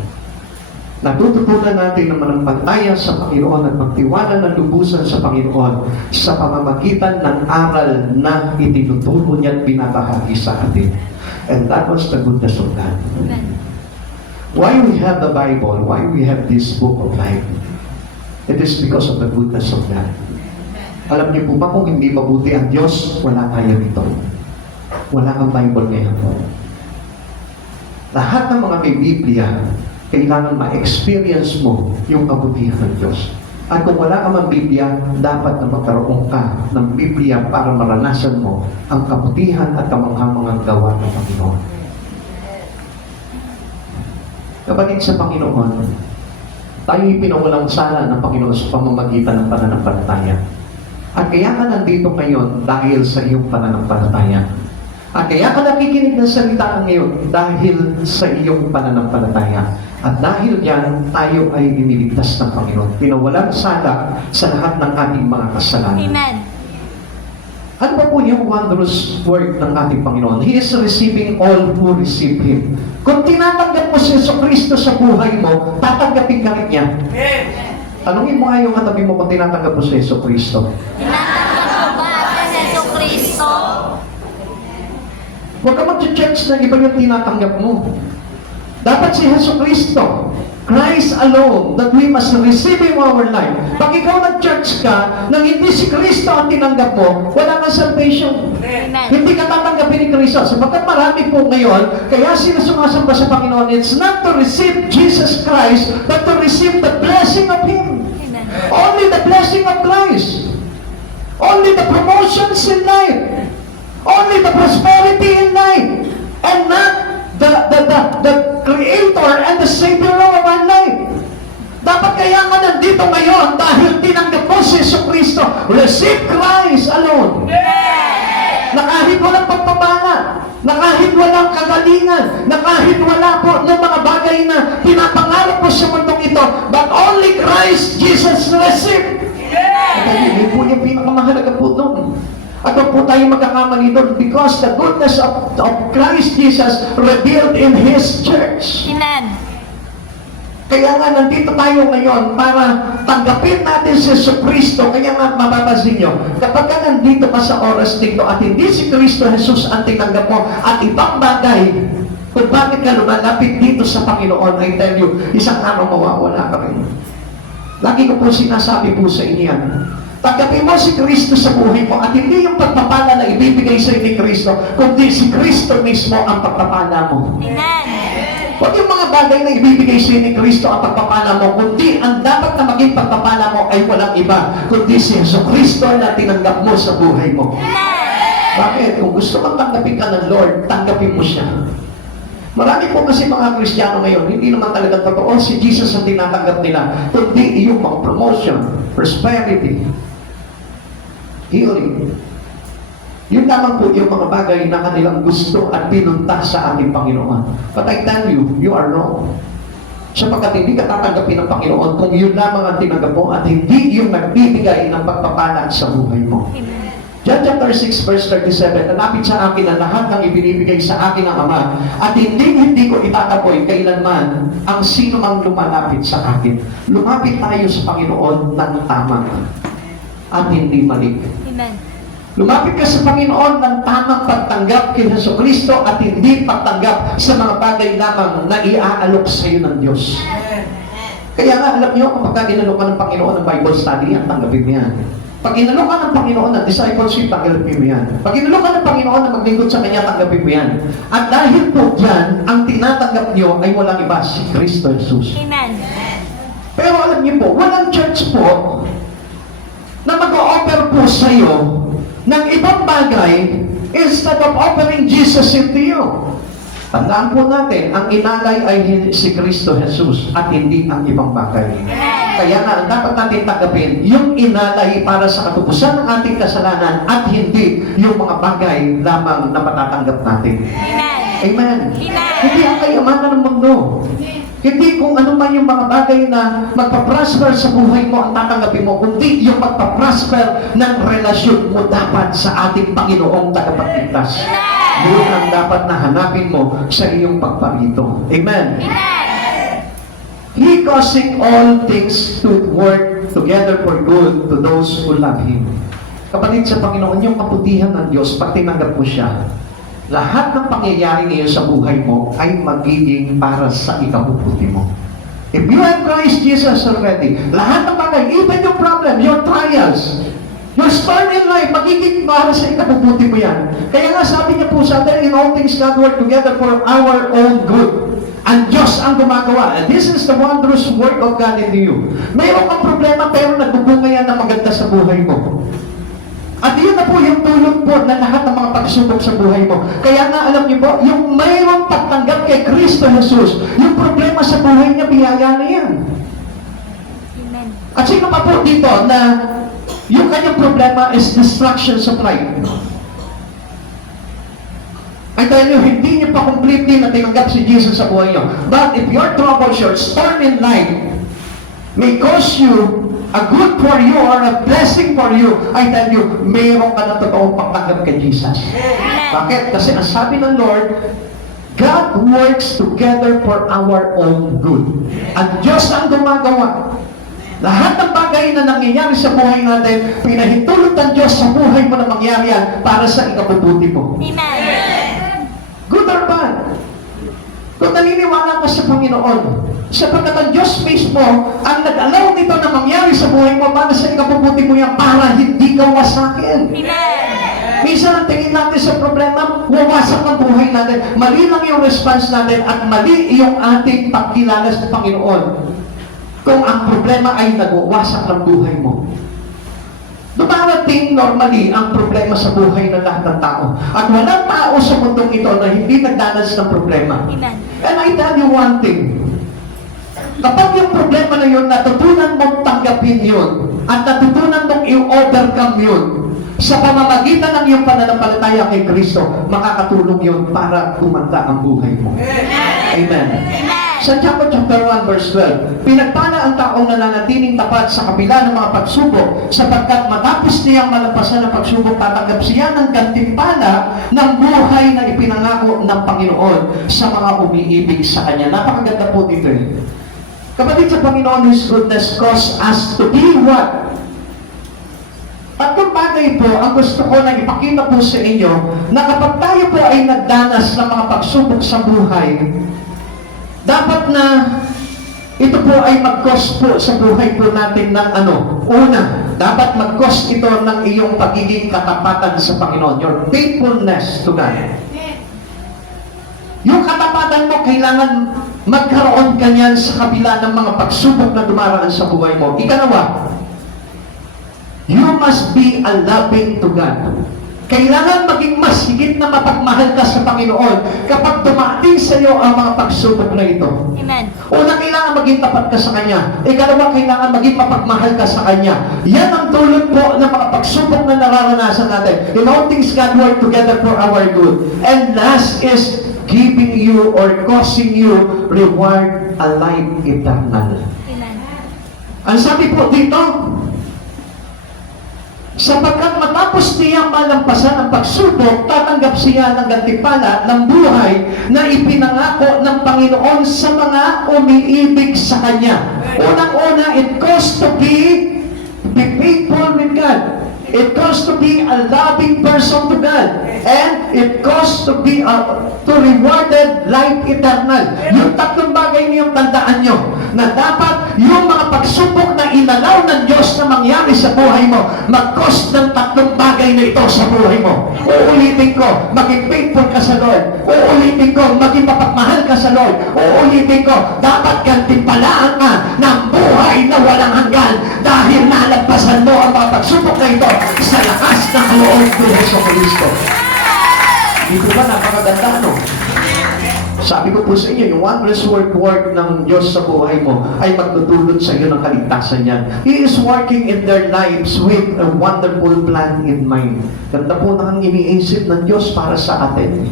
Natututunan natin na manampalataya sa Panginoon at magtiwala ng lubusan sa Panginoon sa pamamagitan ng aral na itinuturo niya at binabahagi sa atin. And that was the goodness of God. Amen. Why we have the Bible, why we have this book of life, it is because of the goodness of God. Alam niyo po ba kung hindi mabuti ang Diyos, wala tayo nito. Wala kang Bible ngayon. Lahat ng mga may Biblia, kailangan ma-experience mo yung kabutihan ng Diyos. At kung wala ka mang Biblia, dapat na magkaroon ka ng Biblia para maranasan mo ang kabutihan at kamangha-manghang gawa ng Panginoon. Kapatid sa Panginoon, tayo ipinawalang sala ng Panginoon sa pamamagitan ng pananampalataya. At kaya ka nandito ngayon dahil sa iyong pananampalataya. At kaya ka nakikinig ng salita ngayon dahil sa iyong pananampalataya. At dahil yan, tayo ay iniligtas ng Panginoon. Pinawalang sala sa lahat ng ating mga kasalanan. Amen. Ano ba po yung wondrous work ng ating Panginoon? He is receiving all who receive Him. Kung tinatanggap mo si Jesucristo sa buhay mo, tatanggapin ka rin niya. Tanungin mo nga yung katabi mo kung tinatanggap mo si Jesucristo. Tinatanggap mo ba si Jesucristo? Huwag ka mag-church na iba yung tinatanggap mo. Dapat si Jesucristo Christ alone that we must receive in our life. Pag ikaw nag-church ka, nang hindi si Kristo ang tinanggap mo, wala kang salvation. Amen. Hindi ka tatanggapin ni Kristo. Sapagkat marami po ngayon, kaya sila sumasamba sa Panginoon, it's not to receive Jesus Christ, but to receive the blessing of Him. Amen. Only the blessing of Christ. Only the promotions in life. Only the prosperity in life. And not the Creator and the Savior of our life. Dapat kaya nga nandito ngayon dahil tinanggap mo si Jesucristo. Receive Christ alone. Na kahit walang pagpapala, na kahit walang kagalingan, na kahit wala po ng mga bagay na pinapangarap mo sa mundong ito, but only Christ Jesus receive. Hindi po yung pinakamahalaga po doon. At huwag po tayo magkakamali doon because the goodness of Christ Jesus revealed in His church. Amen. Kaya nga nandito tayo ngayon para tanggapin natin si Jesucristo. Kaya nga mapapansin nyo, kapag ka nandito ka sa oras dito at hindi si Kristo Jesus ang tinanggap mo at ibang bagay, kung bakit ka lumalapit dito sa Panginoon, I tell you, isang araw mawawala ka rin. Lagi ko po sinasabi po sa inyo yan. Tanggapin mo si Kristo sa buhay mo at hindi yung pagpapala na ibibigay sa ni Kristo, kundi si Kristo mismo ang pagpapala mo. Amen. Huwag yung mga bagay na ibibigay sa ni Kristo ang pagpapala mo, kundi ang dapat na maging pagpapala mo ay walang iba, kundi si Jesucristo na tinanggap mo sa buhay mo. Bakit? Kung gusto mong tanggapin ka ng Lord, tanggapin mo siya. Marami po kasi mga Kristiyano ngayon, hindi naman talaga totoo si Jesus ang tinatanggap nila, kundi yung mga promotion, prosperity, healing. Yun lamang po yung mga bagay na kanilang gusto at pinunta sa ating Panginoon. But I tell you, you are wrong. Sapagkat hindi ka tatanggapin ng Panginoon kung yun lamang ang tinanggap mo at hindi yung nagbibigay ng pagpapala sa buhay mo. Amen. John chapter 6 verse 37, "Lalapit sa akin ang lahat ng ibinibigay sa akin ng Ama, at hindi ko itataboy kailanman ang sino mang lumalapit sa akin." Lumapit tayo sa Panginoon ng tama at hindi mali. Amen. Lumapit ka sa Panginoon ng tamang pagtanggap kay Jesucristo at hindi pagtanggap sa mga bagay lamang na iaalok sa iyo ng Diyos. Kaya nga, alam niyo, kapag inalok ka ng Panginoon ng Bible study, ang tanggapin mo yan. Pag inalok ka ng Panginoon ng discipleship, tanggapin mo yan. Pag inalok ka ng Panginoon na maglingkod sa Kanya, tanggapin mo yan. At dahil po dyan, ang tinatanggap niyo ay walang iba, si Kristo Jesus. Amen. Pero alam niyo po, walang church po na mag-o-offer po sa iyo ng ibang bagay instead of offering Jesus into you. Tandaan po natin, ang inalay ay si Kristo Jesus at hindi ang ibang bagay. Kaya nga, ang dapat natin tanggapin, yung inalay para sa katubusan ng ating kasalanan at hindi yung mga bagay lamang na matatanggap natin. Amen. Amen. Hindi ang kayamanan ng mundo. Hindi kung ano man yung mga bagay na magpa-prosper sa buhay mo ang tatanggapin mo, kundi yung magpa-prosper ng relasyon mo dapat sa ating Panginoong tagapagligtas. Yun ang dapat na hanapin mo sa iyong pagparito. Amen. He causing all things to work together for good to those who love Him. Kapatid sa Panginoon, yung kaputihan ng Diyos, pag tinanggap mo siya, lahat ng pangyayari ngayon sa buhay mo ay magiging para sa ikabubuti mo. If you have Christ Jesus already, lahat ng bagay, even your problem, your trials, your storm in life, magiging para sa ikabubuti mo yan. Kaya nga sabi niya po sa atin, in all things God work together for our own good. Ang Diyos ang gumagawa. And this is the wondrous work of God in you. Mayroon kang problema pero nagbubunga yan na maganda sa buhay mo. At yun na po yung tulong po na lahat ng mga pagsubok sa buhay mo. Kaya nga alam niyo po, yung mayroong pagtanggap kay Kristo Jesus, yung problema sa buhay niya, biyaya na yan. Amen. At sino pa po dito na yung kanyang problema is distraction sa pride? I tell you, hindi niyo pa completely na tinanggap si Jesus sa buhay niyo. But if your troubles, your storm in life may cause you a good for you or a blessing for you, I tell you, mayroon ka na totoong pagtanggap kay Jesus. Bakit? Kasi ang sabi ng Lord, God works together for our own good. Ang Diyos ang gumagawa. Lahat ng bagay na nangyayari sa buhay natin, pinahintulot ng Diyos sa buhay mo na mangyari yan para sa ikabubuti mo. Amen. Good or bad? Kung naniniwala ka sa Panginoon, sapagkat ang Diyos mismo ang nag-allow nito na mangyari sa buhay mo para sa ikabubuti mo yan, para hindi ka wasakin. Minsan ang tingin natin sa problema, wawasak ang buhay natin. Mali lang yung response natin at mali yung ating pagkilala sa Panginoon. Kung ang problema ay nagwawasak ng buhay mo. Dumarating normally ang problema sa buhay ng lahat ng tao. At walang tao sa mundong ito na hindi nagdanas ng problema. And I tell you one thing. Kapag yung problema na yun, natutunan mong tanggapin yun, at natutunan mong i-overcome yun, sa pamamagitan ng iyong pananampalataya kay Kristo, makakatulong yun para gumanda ang buhay mo. Amen. Santiago chapter 1 verse 12, pinagpala ang taong nananatiling tapat sa kabila ng mga pagsubok, sapagkat matapos niyang malampasan ang pagsubok, tatanggap siya ng gantimpala ng buhay na ipinangako ng Panginoon sa mga umiibig sa Kanya. Napakaganda po dito eh. Kapatid sa Panginoon, His goodness cause us to be what? Tatlong bagay po ang gusto ko na ipakita po sa inyo na kapag tayo po ay nagdanas ng mga pagsubok sa buhay, dapat na ito po ay mag-cause po sa buhay po natin ng ano? Una, dapat mag-cause ito ng iyong pagiging katapatan sa Panginoon. Your faithfulness to God. Yung katapatan mo, kailangan magkaroon ka niyan sa kabila ng mga pagsubok na dumaraan sa buhay mo. Ikalawa, you must be a loving to God. Kailangan maging mas higit na mapagmahal ka sa Panginoon kapag dumating sa iyo ang mga pagsubok na ito. Amen. Una, kailangan maging tapat ka sa Kanya. Ikalawa, kailangan maging mapagmahal ka sa Kanya. Yan ang dulot po ng mga pagsubok na nararanasan natin. In all things, God work together for our good. And last is giving you or causing you reward a life eternal. Amen. Ang sabi po dito, sapagkat matapos niyang malampasan ang pagsubok, tatanggap siya ng gantimpala ng buhay na ipinangako ng Panginoon sa mga umiibig sa Kanya. Unang-una, it costs to be faithful with God. It costs to be a loving person to God. And it costs to be to rewarded life eternal. Yung tatlong bagay niyong tandaan nyo, na dapat yung mga pagsubok na inalaw ng Diyos na mangyari sa buhay mo, mag-cost ng tatlong bagay na ito sa buhay mo. Uulitin ko, maging faithful ka sa Lord. Uulitin ko, maging mapagmahal ka sa Lord. Uulitin ko, dapat gantimpalaan ka ng buhay na walang hanggan dahil nalagpasan mo ang mga pagsubok na ito sa lakas ng kaloob ni Jesucristo. Dito ba napakaganda, ano? Sabi ko po sa inyo, yung wondrous work ng Diyos sa buhay mo ay magdudulot sa iyo ng kaligtasan niya. He is working in their lives with a wonderful plan in mind. Ganda po ng iniisip ng Diyos para sa atin.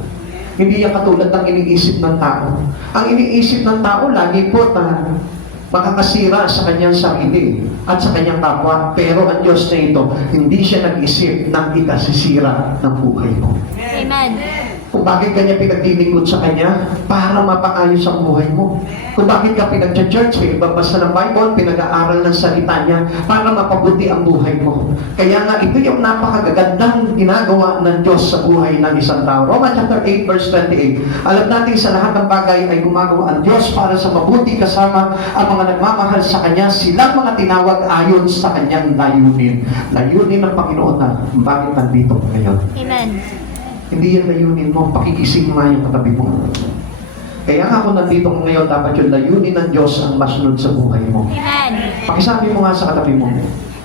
Hindi yan katulad ng iniisip ng tao. Ang iniisip ng tao, lagi po na makakasira sa kanyang sarili at sa kanyang kapwa. Pero ang Diyos na ito, hindi siya nag-isip ng ikasisira ng buhay mo. Amen. Kung bakit kanya pinagdilingkod sa Kanya, para mapaayos ang buhay mo. Kung bakit ka pinag-church, pinagbabasa ng Bible, pinag-aaral ng salita niya, para mapabuti ang buhay mo. Kaya nga, ito yung napakagagandang ginagawa ng Diyos sa buhay ng isang tao. Romans chapter 8, verse 28. Alam natin sa lahat ng bagay ay gumagawa ang Diyos para sa mabuti kasama ang mga nagmamahal sa Kanya, silang mga tinawag ayon sa Kanyang layunin. Layunin ng Panginoon na bakit nandito ngayon. Amen. Hindi yan layunin mo, pakikising mo yung katabi mo. Kaya nga kung nandito ko ngayon, dapat yung layunin ng Diyos ang masunod sa buhay mo. Amen. Pakisabi mo nga sa katabi mo,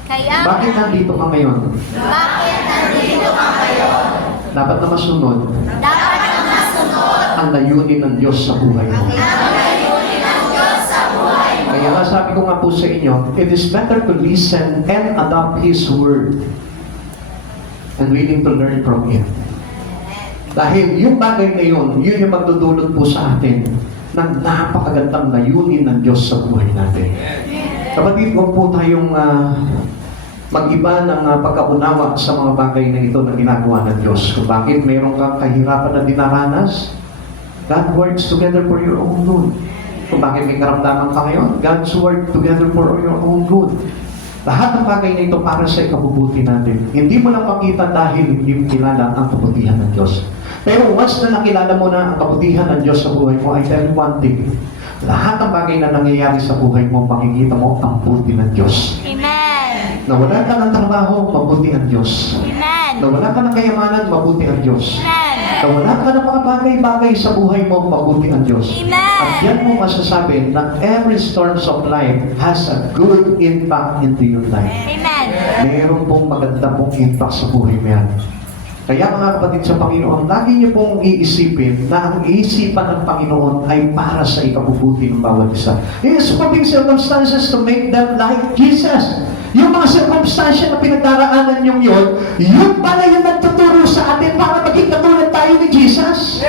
Kaya, bakit nandito ka ngayon? bakit nandito ka ngayon? Dapat na masunod Dapat na masunod ang layunin ng Diyos sa buhay mo. ang layunin ng Diyos sa buhay mo. Kaya nga sabi ko nga po sa inyo, it is better to listen and adopt His Word and willing to learn from Him. Dahil yung bagay na yun yung magdudulot po sa atin ng napakagandang layunin ng Diyos sa buhay natin. Kapatid, huwag po tayong mag-iba ng pagkaunawa sa mga bagay na ito na ginagawa ng Diyos. Kung bakit mayroong kang kahirapan na dinaranas, God works together for your own good. Kung bakit may karamdaman ka ngayon, God's work together for your own good. Lahat ng bagay na ito para sa ikabubuti natin. Hindi mo lang makita dahil hindi mo kilala ang kabutihan ng Diyos. Pero once na nakilala mo na ang kabutihan ng Diyos sa buhay mo, I tell you one thing, lahat ng bagay na nangyayari sa buhay mo, makikita mo ang buti ng Diyos. Amen. Nawala ka ng trabaho, mabuti ang Diyos. Amen. Nawala ka ng kayamanan, mabuti ang Diyos. Amen. Nawala ka ng mga bagay-bagay sa buhay mo, mabuti ang Diyos. Amen. At yan mo masasabi na every storms of life has a good impact into your life. Amen. Meron pong maganda pong impact sa buhay mo yan. Kaya mga kapatid sa Panginoon, lagi niyo pong iisipin na ang iisipan ng Panginoon ay para sa ikabubuti ng bawat isa. He is putting circumstances to make them like Jesus. Yung mga circumstansya na pinagdaraanan nyo yun pala yung nagtuturo sa atin para maging katulad tayo ni Jesus.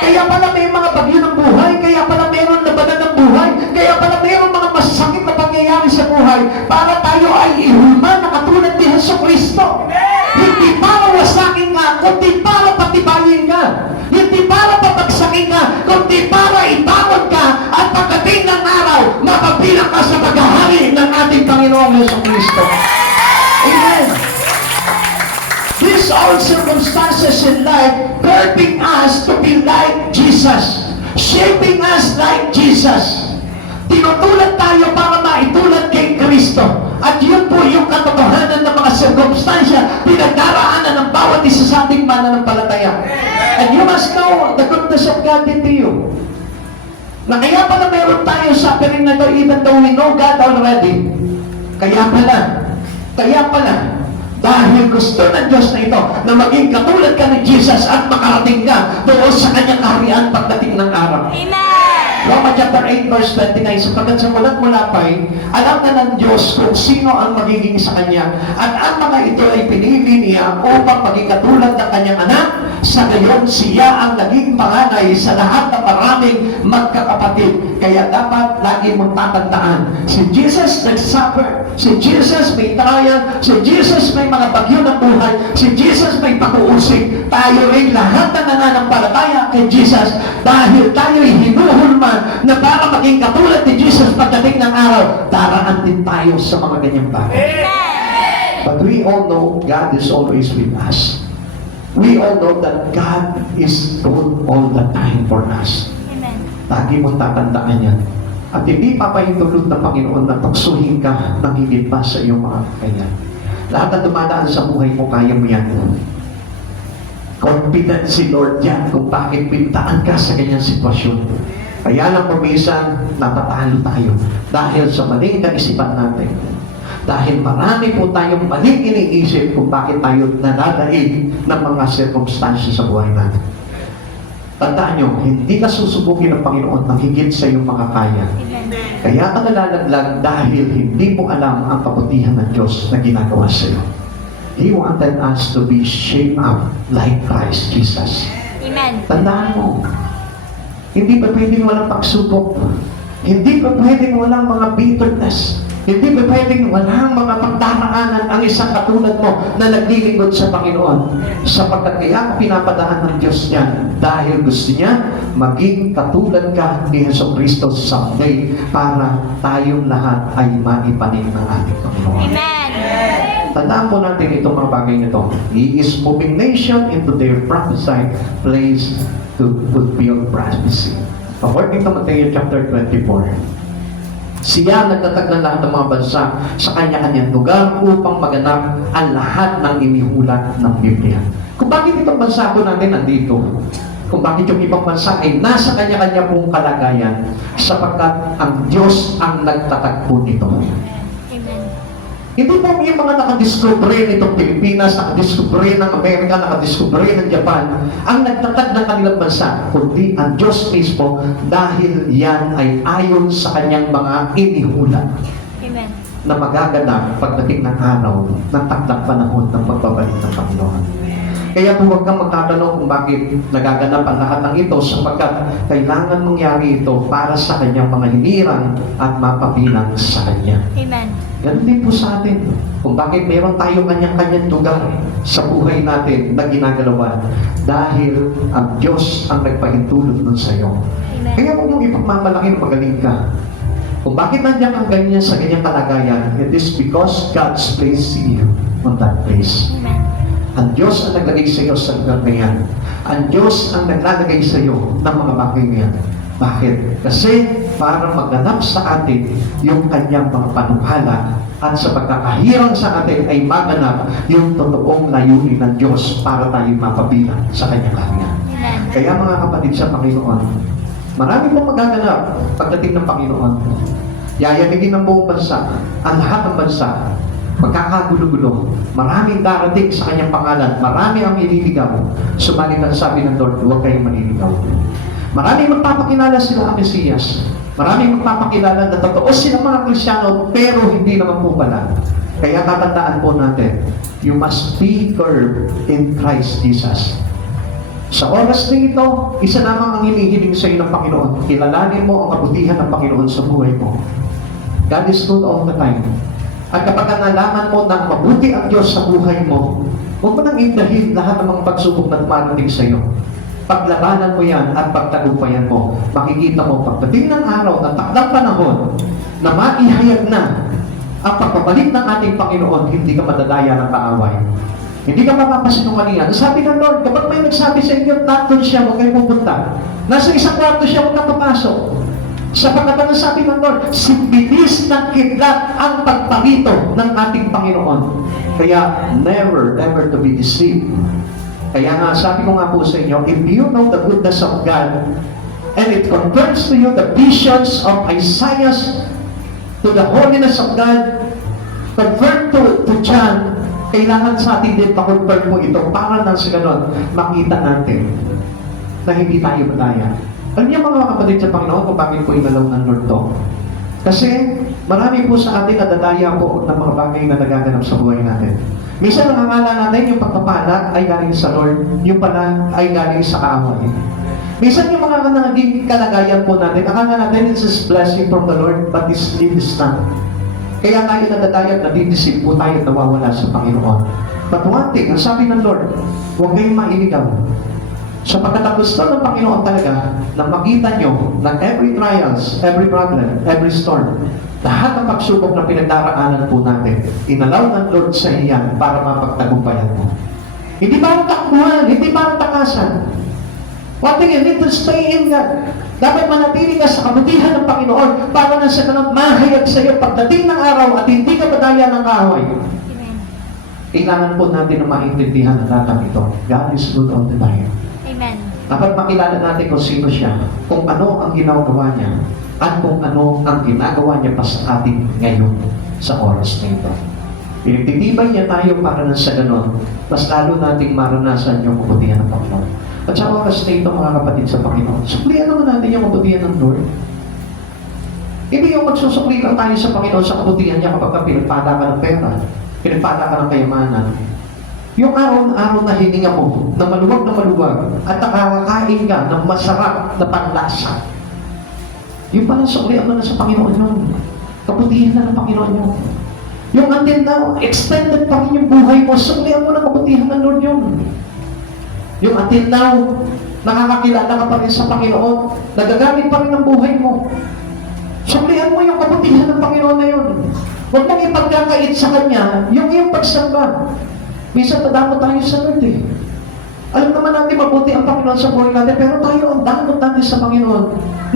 Kaya pala may mga bagyo ng buhay, kaya pala mayroon labanan ng buhay, kaya pala mayroon mga masakit na pangyayari sa buhay para tayo ay ihulma na katulad ni Jesucristo. Hindi para wasakin ka, kundi para patibayin ka. Hindi para papagsakin ka, kundi para ibangon ka at pagdating ng araw, mapabilang ka sa paghahari ng ating Panginoong Jesucristo. Amen. These all circumstances in life helping us to be like Jesus, shaping us like Jesus. Tinutulad tayo para maitulad kay Kristo. At yun po yung katotohanan ng mga sirkumstansya pinagdaraanan ng bawat isa sa ating mananampalataya. And you must know the goodness of God into you. Na kaya pala meron tayo suffering na ito even though we know God already. Kaya pala, dahil gusto ng Diyos na ito na maging katulad ka ni Jesus at makarating ka doon sa kanyang kaharian pagdating ng araw. Amen. Romans chapter 8 verse 29, sapagkat sa mula't mula pa'y alam na ng Diyos kung sino ang magiging sa Kanya at ang mga ito ay pinili niya upang maging katulad ng Kanyang anak, sa gayon siya ang naging panganay sa lahat ng maraming magkakapatid. Kaya dapat lagi mong tatandaan, si Jesus nag-suffer, si Jesus may trial, si Jesus may mga bagyo ng buhay, si Jesus may pag-uusig. Tayo rin lahat na nananampalataya kay Jesus dahil tayo'y hinuhulma na para maging katulad ni Jesus pagdating ng araw, daraan din tayo sa mga ganyang bagay. But we all know God is always with us. We all know that God is good all the time for us. Amen. Lagi mong tatandaan yan. At hindi papahintulot ng Panginoon na tuksuhin ka ng higit pa sa iyong mga kaya. Lahat na dumadaan sa buhay mo, kaya mo yan. Confident si Lord yan kung bakit pintaan ka sa ganyang sitwasyon. Kaya lang pumisan, natatalo tayo dahil sa maling kaisipan natin. Dahil marami po tayong maling iniisip kung bakit tayo nananaig ng mga circumstances sa buhay natin. Tandaan nyo, hindi ka susubukin ng Panginoon ng higit sa iyong mga kaya. Amen. Kaya ka nalalaglag dahil hindi mo alam ang kabutihan ng Diyos na ginagawa sa iyo. He wanted us to be shaped up like Christ Jesus. Amen. Tandaan mo, hindi pa pwedeng walang pagsubok. Hindi pa pwedeng walang mga bitterness. Hindi pa pwedeng walang mga pagdaraanan ang isang katulad mo na naglilingkod sa Panginoon. Sapagkat kaya pinapadaan ng Diyos niyan dahil gusto niya maging katulad ka ni Jesucristo someday para tayong lahat ay maipanin ng ating Panginoon. Amen. Tandaan po natin itong mga bagay nito. He is moving nation into their prophesied place to fulfill prophecy. According to Matthew chapter 24, siya nagtatag ng lahat ng mga bansa sa kanya-kanyang lugar upang maganap ang lahat ng inihulat ng Biblia. Kung bakit itong bansa po natin nandito, kung bakit yung ibang bansa ay nasa kanya-kanya pong kalagayan, sapagkat ang Diyos ang nagtatag po nito. Hindi po yung mga nakadiscovery nitong Pilipinas, nakadiscovery ng Amerika, nakadiscovery ng Japan, ang nagtatag ng kanilang bansa, kundi ang Diyos mismo dahil yan ay ayon sa kanyang mga inihulat. Amen. Na magaganap pagdating ng araw ng takdang panahon ng pagbabalik ng Panginoon. Kaya po huwag kang magtatanong kung bakit nagaganap ang lahat ng ito sapagkat kailangan mangyari ito para sa kanyang mga hinirang at mapabilang sa kanya. Amen. Ganun din po sa atin. Kung bakit meron tayo kanyang-kanyang lugar sa buhay natin na ginagalawan dahil ang Diyos ang nagpahintulot nun sa iyo. Amen. Kaya kung mong ipagmamalaki na magaling ka, kung bakit nandiyan kang ganyan sa ganyang kalagayan, it is because God's placed you on that place. Amen. Ang Diyos ang naglagay sa iyo sa lugar na yan. Ang Diyos ang naglalagay sa iyo ng mga bagay na yan. Bakit? Kasi para maganap sa atin yung kanyang mga panukala at sa pagkakahirang sa atin ay maganap yung totoong layunin ng Diyos para tayo mapabilang sa kanyang kaharian. Amen. Kaya mga kapatid sa Panginoon, marami pong magaganap pagdating ng Panginoon. Yayamigin ng buong bansa, ang lahat ng bansa, magkakagulo-gulo. Maraming darating sa kanyang pangalan, marami ang ililigaw. Subalit ang sabi ng Lord, huwag kayong maniligaw. Maraming magpapakilala sila ang Mesiyas. Maraming magpapakilala na totoo silang mga Kristyano, pero hindi naman po pala. Kaya tatandaan po natin, you must be firm in Christ Jesus. Sa oras na ito, isa lamang ang hinihiling sa iyo ng Panginoon. Kilalanin mo ang kabutihan ng Panginoon sa buhay mo. God is good all the time. At kapag nalaman mo na mabuti ang Diyos sa buhay mo, huwag mo nang indahin lahat ng mga pagsubok na dumarating sa iyo. Paglabanan mo yan at pagtagumpayan mo, makikita mo pagdating ng araw na takdang panahon na maihayag na ang pagpabalik ng ating Panginoon, hindi ka madadaya ng kaaway. Hindi ka mapapasinungalingan. Sabi ng Lord, kapag may nagsabi sa inyo, nandun siya, huwag kayo pupunta. Nasa isang kwarto siya, huwag na papasok. Sapagkat ang sabi ng Lord, sibilis ng kidlat ang pagparito ng ating Panginoon. Kaya, never, ever to be deceived. Kaya nga, sabi ko nga po sa inyo, if you know the goodness of God, and it confirms to you the visions of Isaiah to the holiness of God, confirm to John, kailangan sa atin din pa-confirm mo ito para nang sa ganon, makita natin na hindi tayo madaya. Alam niyo mga kapatid sa Panginoon kung bakit po inalaw ng Lord to? Kasi marami po sa atin nadadaya po ng mga bagay na nagaganap sa buhay natin. Minsan nakakala natin yung pagpapala ay galing sa Lord, yung pala ay galing sa kaaway. Minsan yung mga naging kalagayan po natin, akala natin this is blessing from the Lord, but it is not. Kaya tayo nadadaya, nadidisip po tayo nawawala sa Panginoon. But one thing, ang sabi ng Lord, huwag kayong mailigaw. So pagkatapos ng Panginoon talaga, na makita nyo na every trials, every problem, every storm, lahat ng pagsubok na pinagdaraanan po natin, inalaw ng Lord sa iyan para mapagtagumpayan mo. Hindi ba ang takbuhan, hindi ba ang takasan? One thing, you need to stay in God. Dapat manatili ka sa kabutihan ng Panginoon para na sa ganun mahayag sa iyo pagdating ng araw at hindi ka madaya ng kahoy. Kailangan po natin na maintindihan ang lahat ito. God is good all the time. Amen. Dapat makilala natin kung sino siya, kung ano ang ginagawa niya, at kung ano ang ginagawa niya pa sa atin ngayon sa oras na ito. Pinagtitibay niya tayo para na sa ganon, mas lalo nating maranasan yung kabutihan ng Panginoon. At sa oras na ito, mga kapatid sa Panginoon, suklihan naman natin yung kabutihan ng Lord. Hindi yung magsusukli lang tayo sa Panginoon sa kabutihan niya kapag pinagpada ka ng pera, pinagpada ka ng kayamanan. Yung araw-araw na hininga mo, na maluwag, at nakakakain ka ng masarap na panlasa. Yung palang suklihan mo na sa Panginoon yun. Kabutihan na ng Panginoon yun. Yung until now, extended pa rin yung buhay mo, suklihan mo na kabutihan ng Lord yun. Yung until now, nakakakilala ka pa rin sa Panginoon, nagagamit pa rin ang buhay mo. Suklihan mo yung kabutihan ng Panginoon na yun. Huwag mong ipagkakait sa Kanya, yung iyong pagsamba. Minsan tadamot tayo sa Lord eh. Alam naman natin mabuti ang Panginoon sa buhay natin, pero tayo ang damot natin sa Panginoon.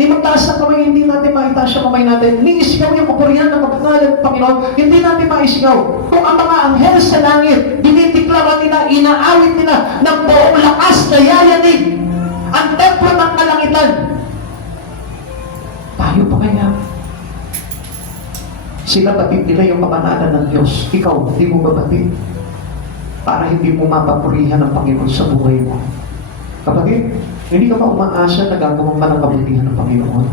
Ni magtaas ng kamay, hindi natin maitaas yung kamay natin. Ni isigaw yung kapurihan ng kapatalan ng Panginoon, hindi natin maisigaw. Kung ang mga anghel sa langit, dinitiklara nila, inaawit nila ng buong lakas na yayanig ang templo ng kalangitan. Tayo pa kaya? Sila batid nila yung kapanalan ng Diyos. Ikaw, hindi mo ba batid? Para hindi mo mapapurihan ng Panginoon sa buhay mo. Kapatid, hindi ka ba umaasa na gagawin pa ng kabutihan ng Panginoon?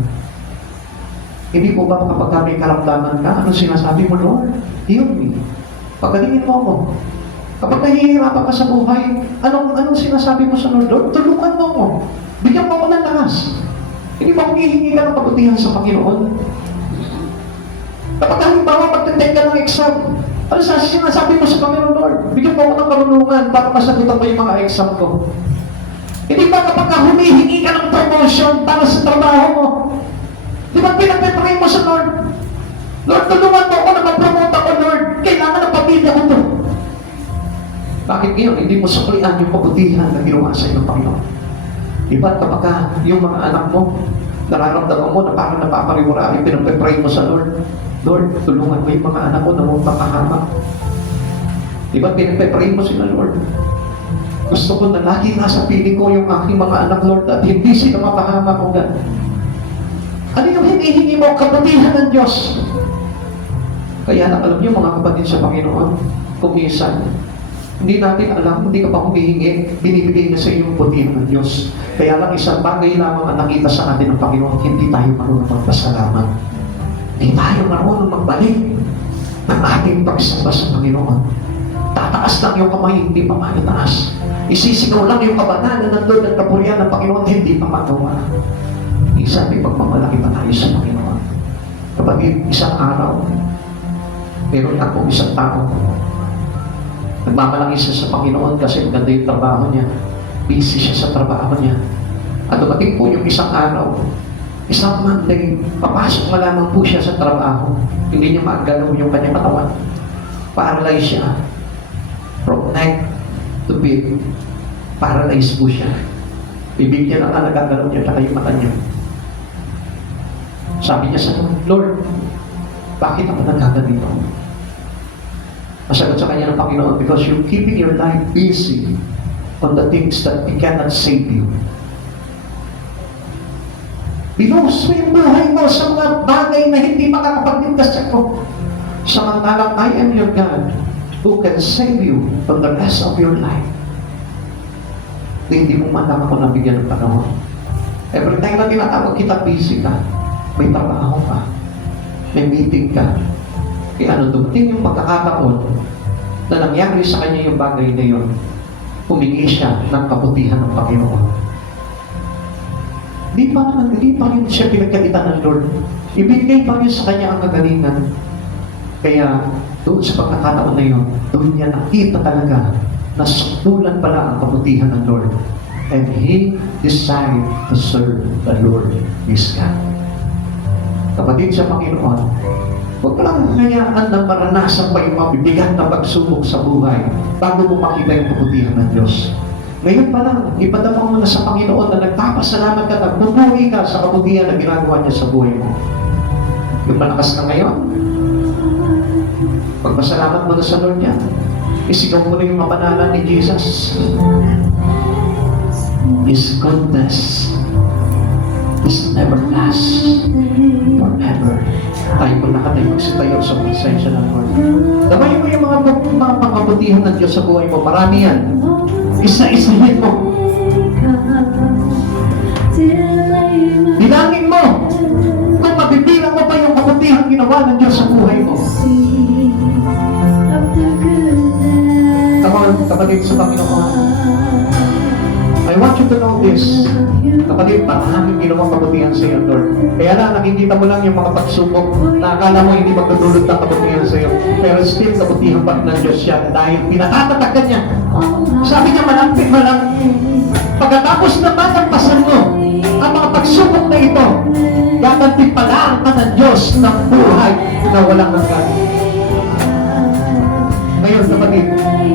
Hindi po ba kapag may karamdaman ka, ano sinasabi mo, Lord? Heal me. Pagkalingin mo ako. Kapag nahihirapan ka sa buhay, anong sinasabi mo sa Lord? Lord, tulungan mo ako. Bigyan mo ako ng lakas. Hindi ba humihingi ka ng kabutihan sa Panginoon? Kapag halimbawa, magtitake ka ng exam, ano sinasabi mo sa Panginoon, Lord? Bigyan mo ako ng karunungan para masagutan mo yung mga exam ko. Hindi ba kapag humihingi ka ng promotion para sa trabaho mo, di ba pinag-pray mo sa Lord? Lord, tulungan mo ako na mag-promote ako, Lord. Kailangan ng pamilya ko to. Bakit ngayon, hindi mo suklian yung kabutihan na ginawa sa iyo ng Panginoon. Diba kapag yung mga anak mo, nararamdaman mo na parang napapariwara, pinapipray mo sa Lord, Lord, tulungan mo yung mga anak ko na huwag makahamak. Diba pinapipray mo sila, Lord? Gusto ko na lagi nasa piling ko yung aking mga anak, Lord, at hindi sila mapahamak o gano'n. Ano yung hinihingi mo? Kabutihan ng Diyos. Kaya na alam niyo mga kapatid sa Panginoon, kung minsan, hindi natin alam, hindi ka pa humihingi, binibigay na sa iyo yung kabutihan ng Diyos. Kaya lang isang bagay lamang ang nakita sa atin ng Panginoon, hindi tayo marunong magpasalamat. Hindi tayo marunong magbalik ng ating pagsamba sa Panginoon. Tataas lang yung kamay, hindi pa maitaas. Isisigaw lang yung kabananan ng Lord at kapurihan ng Panginoon, hindi pa magawa. Isa, may pagmamalaki pa tayo sa Panginoon. Kapatid, isang araw, meron akong isang tao. Nagmamalaki siya sa Panginoon kasi maganda yung trabaho niya. Busy siya sa trabaho niya. At dumating po yung isang araw, isang Monday, papasok na lamang po siya sa trabaho. Hindi niya magalaw yung kanyang katawan. Paralyzed siya. From neck to feet. Paralyzed po siya. Bibig niya na nagagalaw niya at yung mata niya. Sabi niya sa Lord, bakit ako nagkaganito? Masagot sa kanya ng Panginoon, because you're keeping your life busy on the things that He cannot save you. Binuhos mo yung buhay mo sa mga bagay na hindi makakapagligtas ako. Samantalang I am your God who can save you from the rest of your life. Hindi mo man lang ako nabigyan ng panahon. Every time na tinatawag kita, busy ka. May trabaho ka. May meeting ka. Kaya dumating yung pagkakataon na nangyari sa kanya yung bagay na yun, humingi siya ng kabutihan ng Panginoon. Di pa rin siya pinagkalitan ng Lord. Ibigay pa rin sa kanya ang kagalingan. Kaya doon sa pagkakataon na yun, doon niya nakita talaga na sukulan pala ang kabutihan ng Lord. And he decided to serve the Lord his God. Kapatid sa Panginoon, huwag mo lang hayaan na maranasan pa yung mabibigat na pagsubok sa buhay bago mo makita yung kabutihan ng Diyos. Ngayon pa lang, ipadama mo na sa Panginoon na nagpapasalamat ka, nagbubuhay ka sa kabutihan na ginagawa niya sa buhay mo. Yung malakas na ngayon, pagpasalamat mo na sa Lord niya, isigaw mo na yung mapanalan ni Jesus. His goodness is never last forever. Tayo po nakatayo magsitayo sa presensya ng Lord. Damayin mo yung mga pagkabutihan ng Diyos sa buhay mo. Marami yan. Isa-isahin mo. Bilangin mo. Kung mabibilang mo pa yung kabutihan ginawa ng Diyos sa buhay mo. Come on, kapatid sa Panginoon. I want you to know this. Kapatid, maraming ginawang kabutihan sa iyo, Lord. Kaya lang, nakikita mo lang yung mga pagsubok na akala mo hindi magdudulot ng kabutihan sa iyo. Pero still, kabutihan pa rin ng Diyos yan dahil pinatatatagkan niya. Sabi niya, malampit mo lang. Pagkatapos na matampasan mo ang mga pagsubok na ito, gaganti pala ka ng Diyos ng buhay na walang hanggan. Ngayon, kapatid,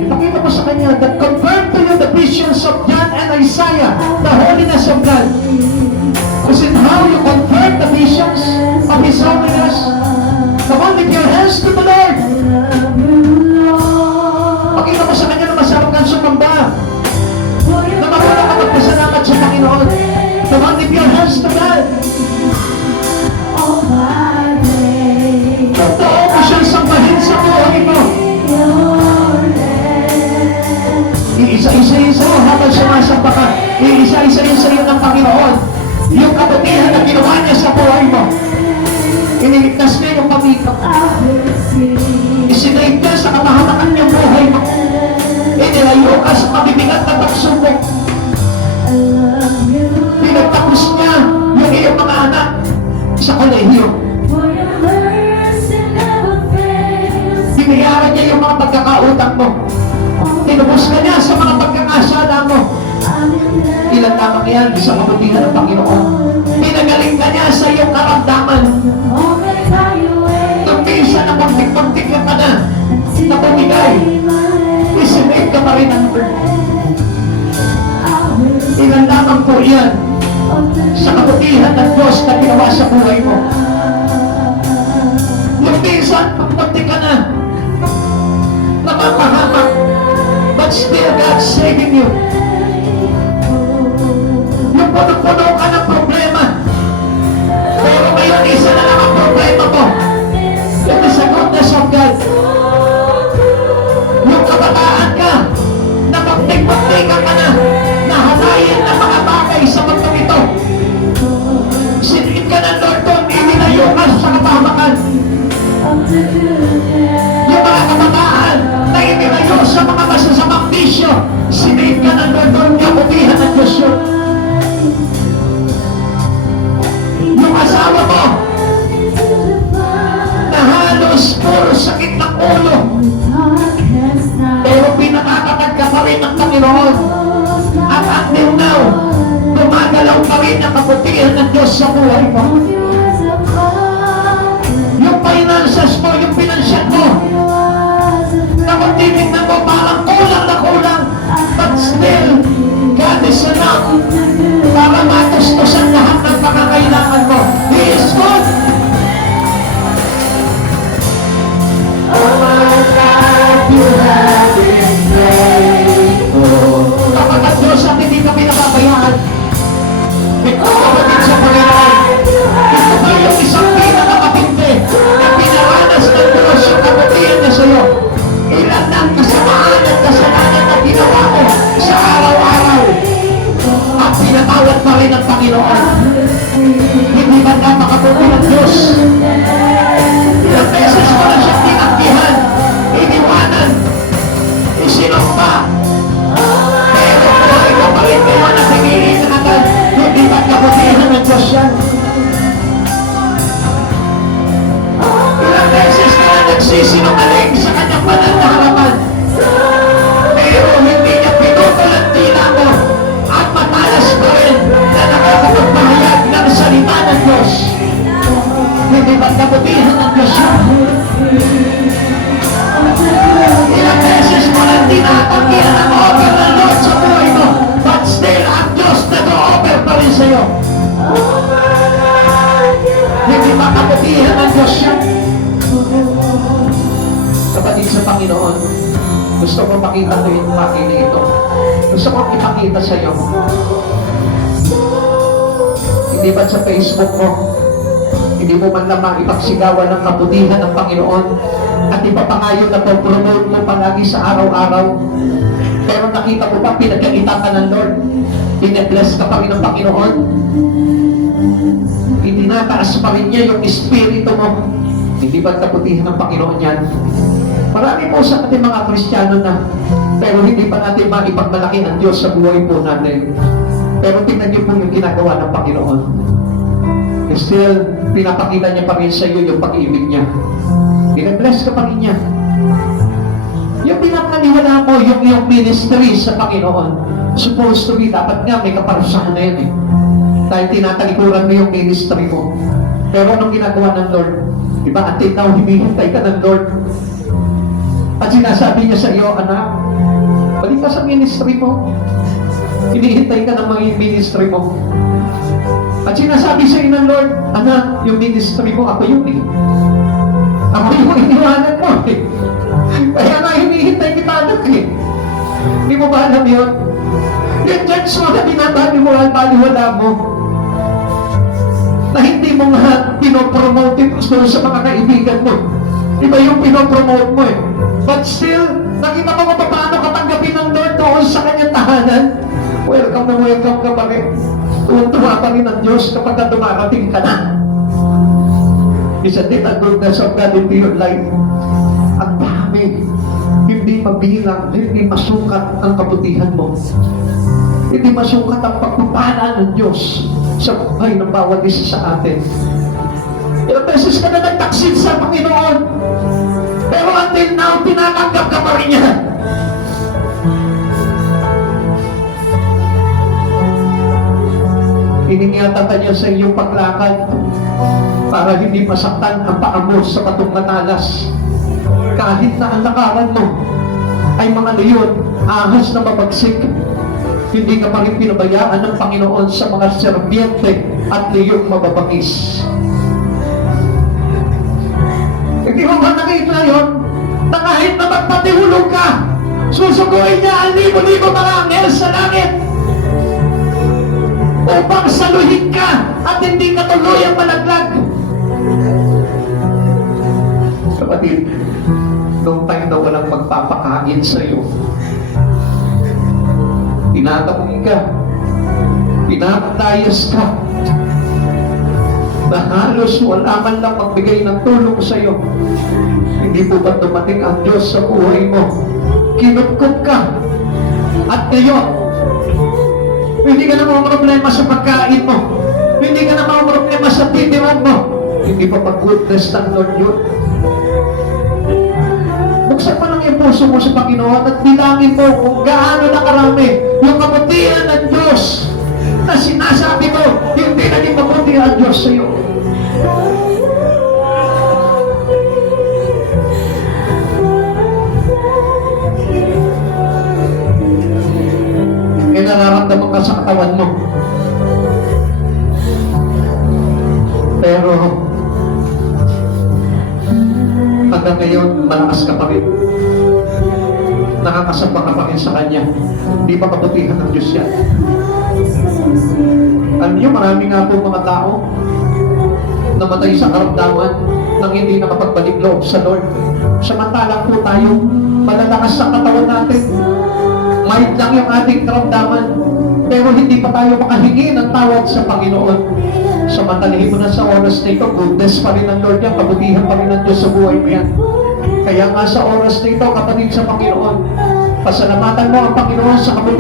ipakita mo sa kanya that confirm to you the visions of John and Isaiah, the holiness of God. Is it how you convert the visions of His holiness? Come on, lift your hands to the Lord. Pakita mo sa kanya na masarap kang sumamba. Na marunong ka magpasalamat sa Panginoon. Come on, lift your hands to God. Totoo mo siyang sambahin sa buhay mo. Iisa-isa mo habang sumasamba ka. Iisa-isa sa iyo ng Panginoon. Yung kabutihan na ginawa niya sa buhay mo. Iniligtas niya yung pamilya. Isinaigtas sa kamahamakan niyang buhay mo. Inilayo ka sa mabibigat na pagsubok. Pinagtapos niya yung iyong mga anak sa kolehiyo. Binayaran niya yung mga pagkakautang mo. Tinubos ka niya sa mga pagkakasala mo. Ilan lamang yan sa kabutihan ng Panginoon. Pinagaling ka niya sa iyong karamdaman. Tumpisa na puntik-puntik ka na. Na bumigay. Isinip ka pa rin ng Lord. po yan sa kabutihan ng Diyos na ginawa sa buhay mo. Yung minsan, pagpunti ka na, napapahamak, but still God's saving you. Yung puno-puno ka ng problema, pero ngayon isa na lang ang problema mo. It is the goodness of God. Yung kabataan ka, na magtik-magtika ka na, nahalayin ng mga bagay sa mundong ito. Sinigit ka ng Lord doon, ininayo ka sa kapahamakan. Yung mga kabataan na ininayo sa mga masasamang bisyo, sinigit ka ng Lord doon, kabutihan ng Diyos yun. Yung asawa mo, na halos puro sakit ng ulo, pero pinakatatag ka pa rin ng Panginoon. At until now, gumagalaw pa rin ang kabutihan ng Diyos sa buhay mo. Yung finances mo, yung pinansyal mo, na kung titignan mo parang kulang na kulang, but still, God is enough para matustusan lahat ng pangangailangan mo. He is good. Oh my God, you have been faithful. Kapag ang Diyos at hindi ka pinapabayaan, kapatid sa Panginoon, ito ba yung isang pinakapatindi na pinaranas ng Diyos yung kabutihan niya sa'yo? Ilan ng kasamaan at kasalanan na ginawa mo sa araw-araw at pinatawad pa rin ng Panginoon? Hindi ba na makabuti ng Diyos? Ilang beses mo na siya tinanggihan, iniwanan, isinumpa, pero buhay ka pa rin ngayon at nanginginakan. Hindi ba kabutihan ng Diyos yan? Ilang beses ka na nagsisinungaling sa kanyang banal na harapan, pero hindi niya pinutulantina mo at matalas pa rin na nakakapagpahayag ng salita ng Diyos. Hindi ba kabutihan ng Diyos yan? Ilang beses mo lang tinatanggihan ang offer ng Lord sa buhay mo, but still ang Diyos nag-o-offer pa rin sa'yo. Hindi ba kabutihan ng Diyos yan? Kapatid sa Panginoon, gusto ko makita ko yung makina ito. Gusto ko ipakita sa iyo. Hindi ba sa Facebook mo, hindi mo man lamang ipagsigawan ng kabutihan ng Panginoon at ipapangayon na promote mo palagi sa araw-araw. Pero nakita ko ba, pinagkakita ka ng Lord? Pinabless ka pa rin ng Panginoon? Itinataas pa rin niya yung espiritu mo. Hindi ba kabutihan ng Panginoon yan? Marami po sa ating mga Kristiyano na, pero hindi pa natin maipagmalaki ang Diyos sa buhay po natin. Pero tingnan niyo po yung ginagawa ng Panginoon. Still, pinapakita niya pa rin sa iyo yung pag-ibig niya. Pinabless ka pa rin niya. Yung pinapaniwala mo, yung iyong ministry sa Panginoon, supposed to be, dapat nga may kaparusahan na yan eh. Dahil tinatalikuran mo yung ministry mo. Pero anong ginagawa ng Lord? Diba, until now, hinihintay ka ng Lord. At sinasabi niya sa iyo, anak, balik ka sa ministry mo. Hinihintay ka ng mga ministry mo. At sinasabi sa iyo ng Lord, anak, yung ministry mo, ako yun eh. Ako yung iniwanan mo eh. Kaya nga hinihintay kita anak eh. Hindi mo ba alam yun? Yung church mo na binabaliwala mo, na hindi mo nga pinopromote ito doon sa mga kaibigan mo. Iba yung pinopromote mo eh. But still, nakita mo kung paano katanggapin ng Lord doon sa kanyang tahanan. Welcome ka pa rin. Tuwa pa rin ang Diyos kapag dumarating ka na. Isn't it a goodness of God into your life? Ang dami. Hindi mabilang, hindi masukat ang kabutihan mo. Hindi masukat ang pagpapala ng Diyos sa buhay ng bawat isa sa atin. Ilang beses ka na nagtaksil sa Panginoon, pero until now, tinatanggap ka pa rin niya. Iningatan ka niya sa iyong paglakad para hindi masaktan ang paa mo sa patong matalas. Kahit na ang lakaran mo ay mga leon, ahas na mabagsik, hindi ka pa rin pinabayaan ng Panginoon sa mga serbyente at liyong mababangis. Hindi mo ba nakita yun? Na kahit na magpatihulog ka, susuguin niya ang libo-libo mga anghel sa langit upang saluhin ka at hindi ka tuluyang malaglag. Kapatid, noong time na walang magpapakain sa iyo, tinatamong ka, pinapatayas ka, na halos wala man lang magbigay ng tulong sa iyo. Hindi po ba dumating ang Diyos sa buhay mo? Kinupkup ka. At ngayon, hindi ka na mga problema sa pagkain mo. Hindi ka na mga problema sa titiran mo. Hindi pa pag-goodness ng Lord yun. Buksan mo lang yung puso mo sa Panginoon at bilangin mo kung gaano na karami yung kabutihan ng Diyos na sinasabi mo, hindi naging mabuti ang Diyos sa iyo. May nararamdaman ka sa katawan mo. Pero hanggang ngayon, malakas ka pa rin. Nakakasamba ka pa rin sa Kanya. Hindi pa kabutihan ng Diyos yan. Alam niyo, marami nga po mga tao namatay sa karamdaman nang hindi nakapagbalik loob sa Lord. Samantalang po tayo, malalakas sa katawan natin. Mahit lang yung ating karamdaman, pero hindi pa tayo makahingi ng tawad sa Panginoon. Samantalahin mo na sa oras na ito, goodness pa rin ng Lord yan, kabutihan pa rin ng Diyos sa buhay mo yan. Kaya nga sa oras na ito, kapatid sa Panginoon, pasalamatan mo ang Panginoon sa kabutihan.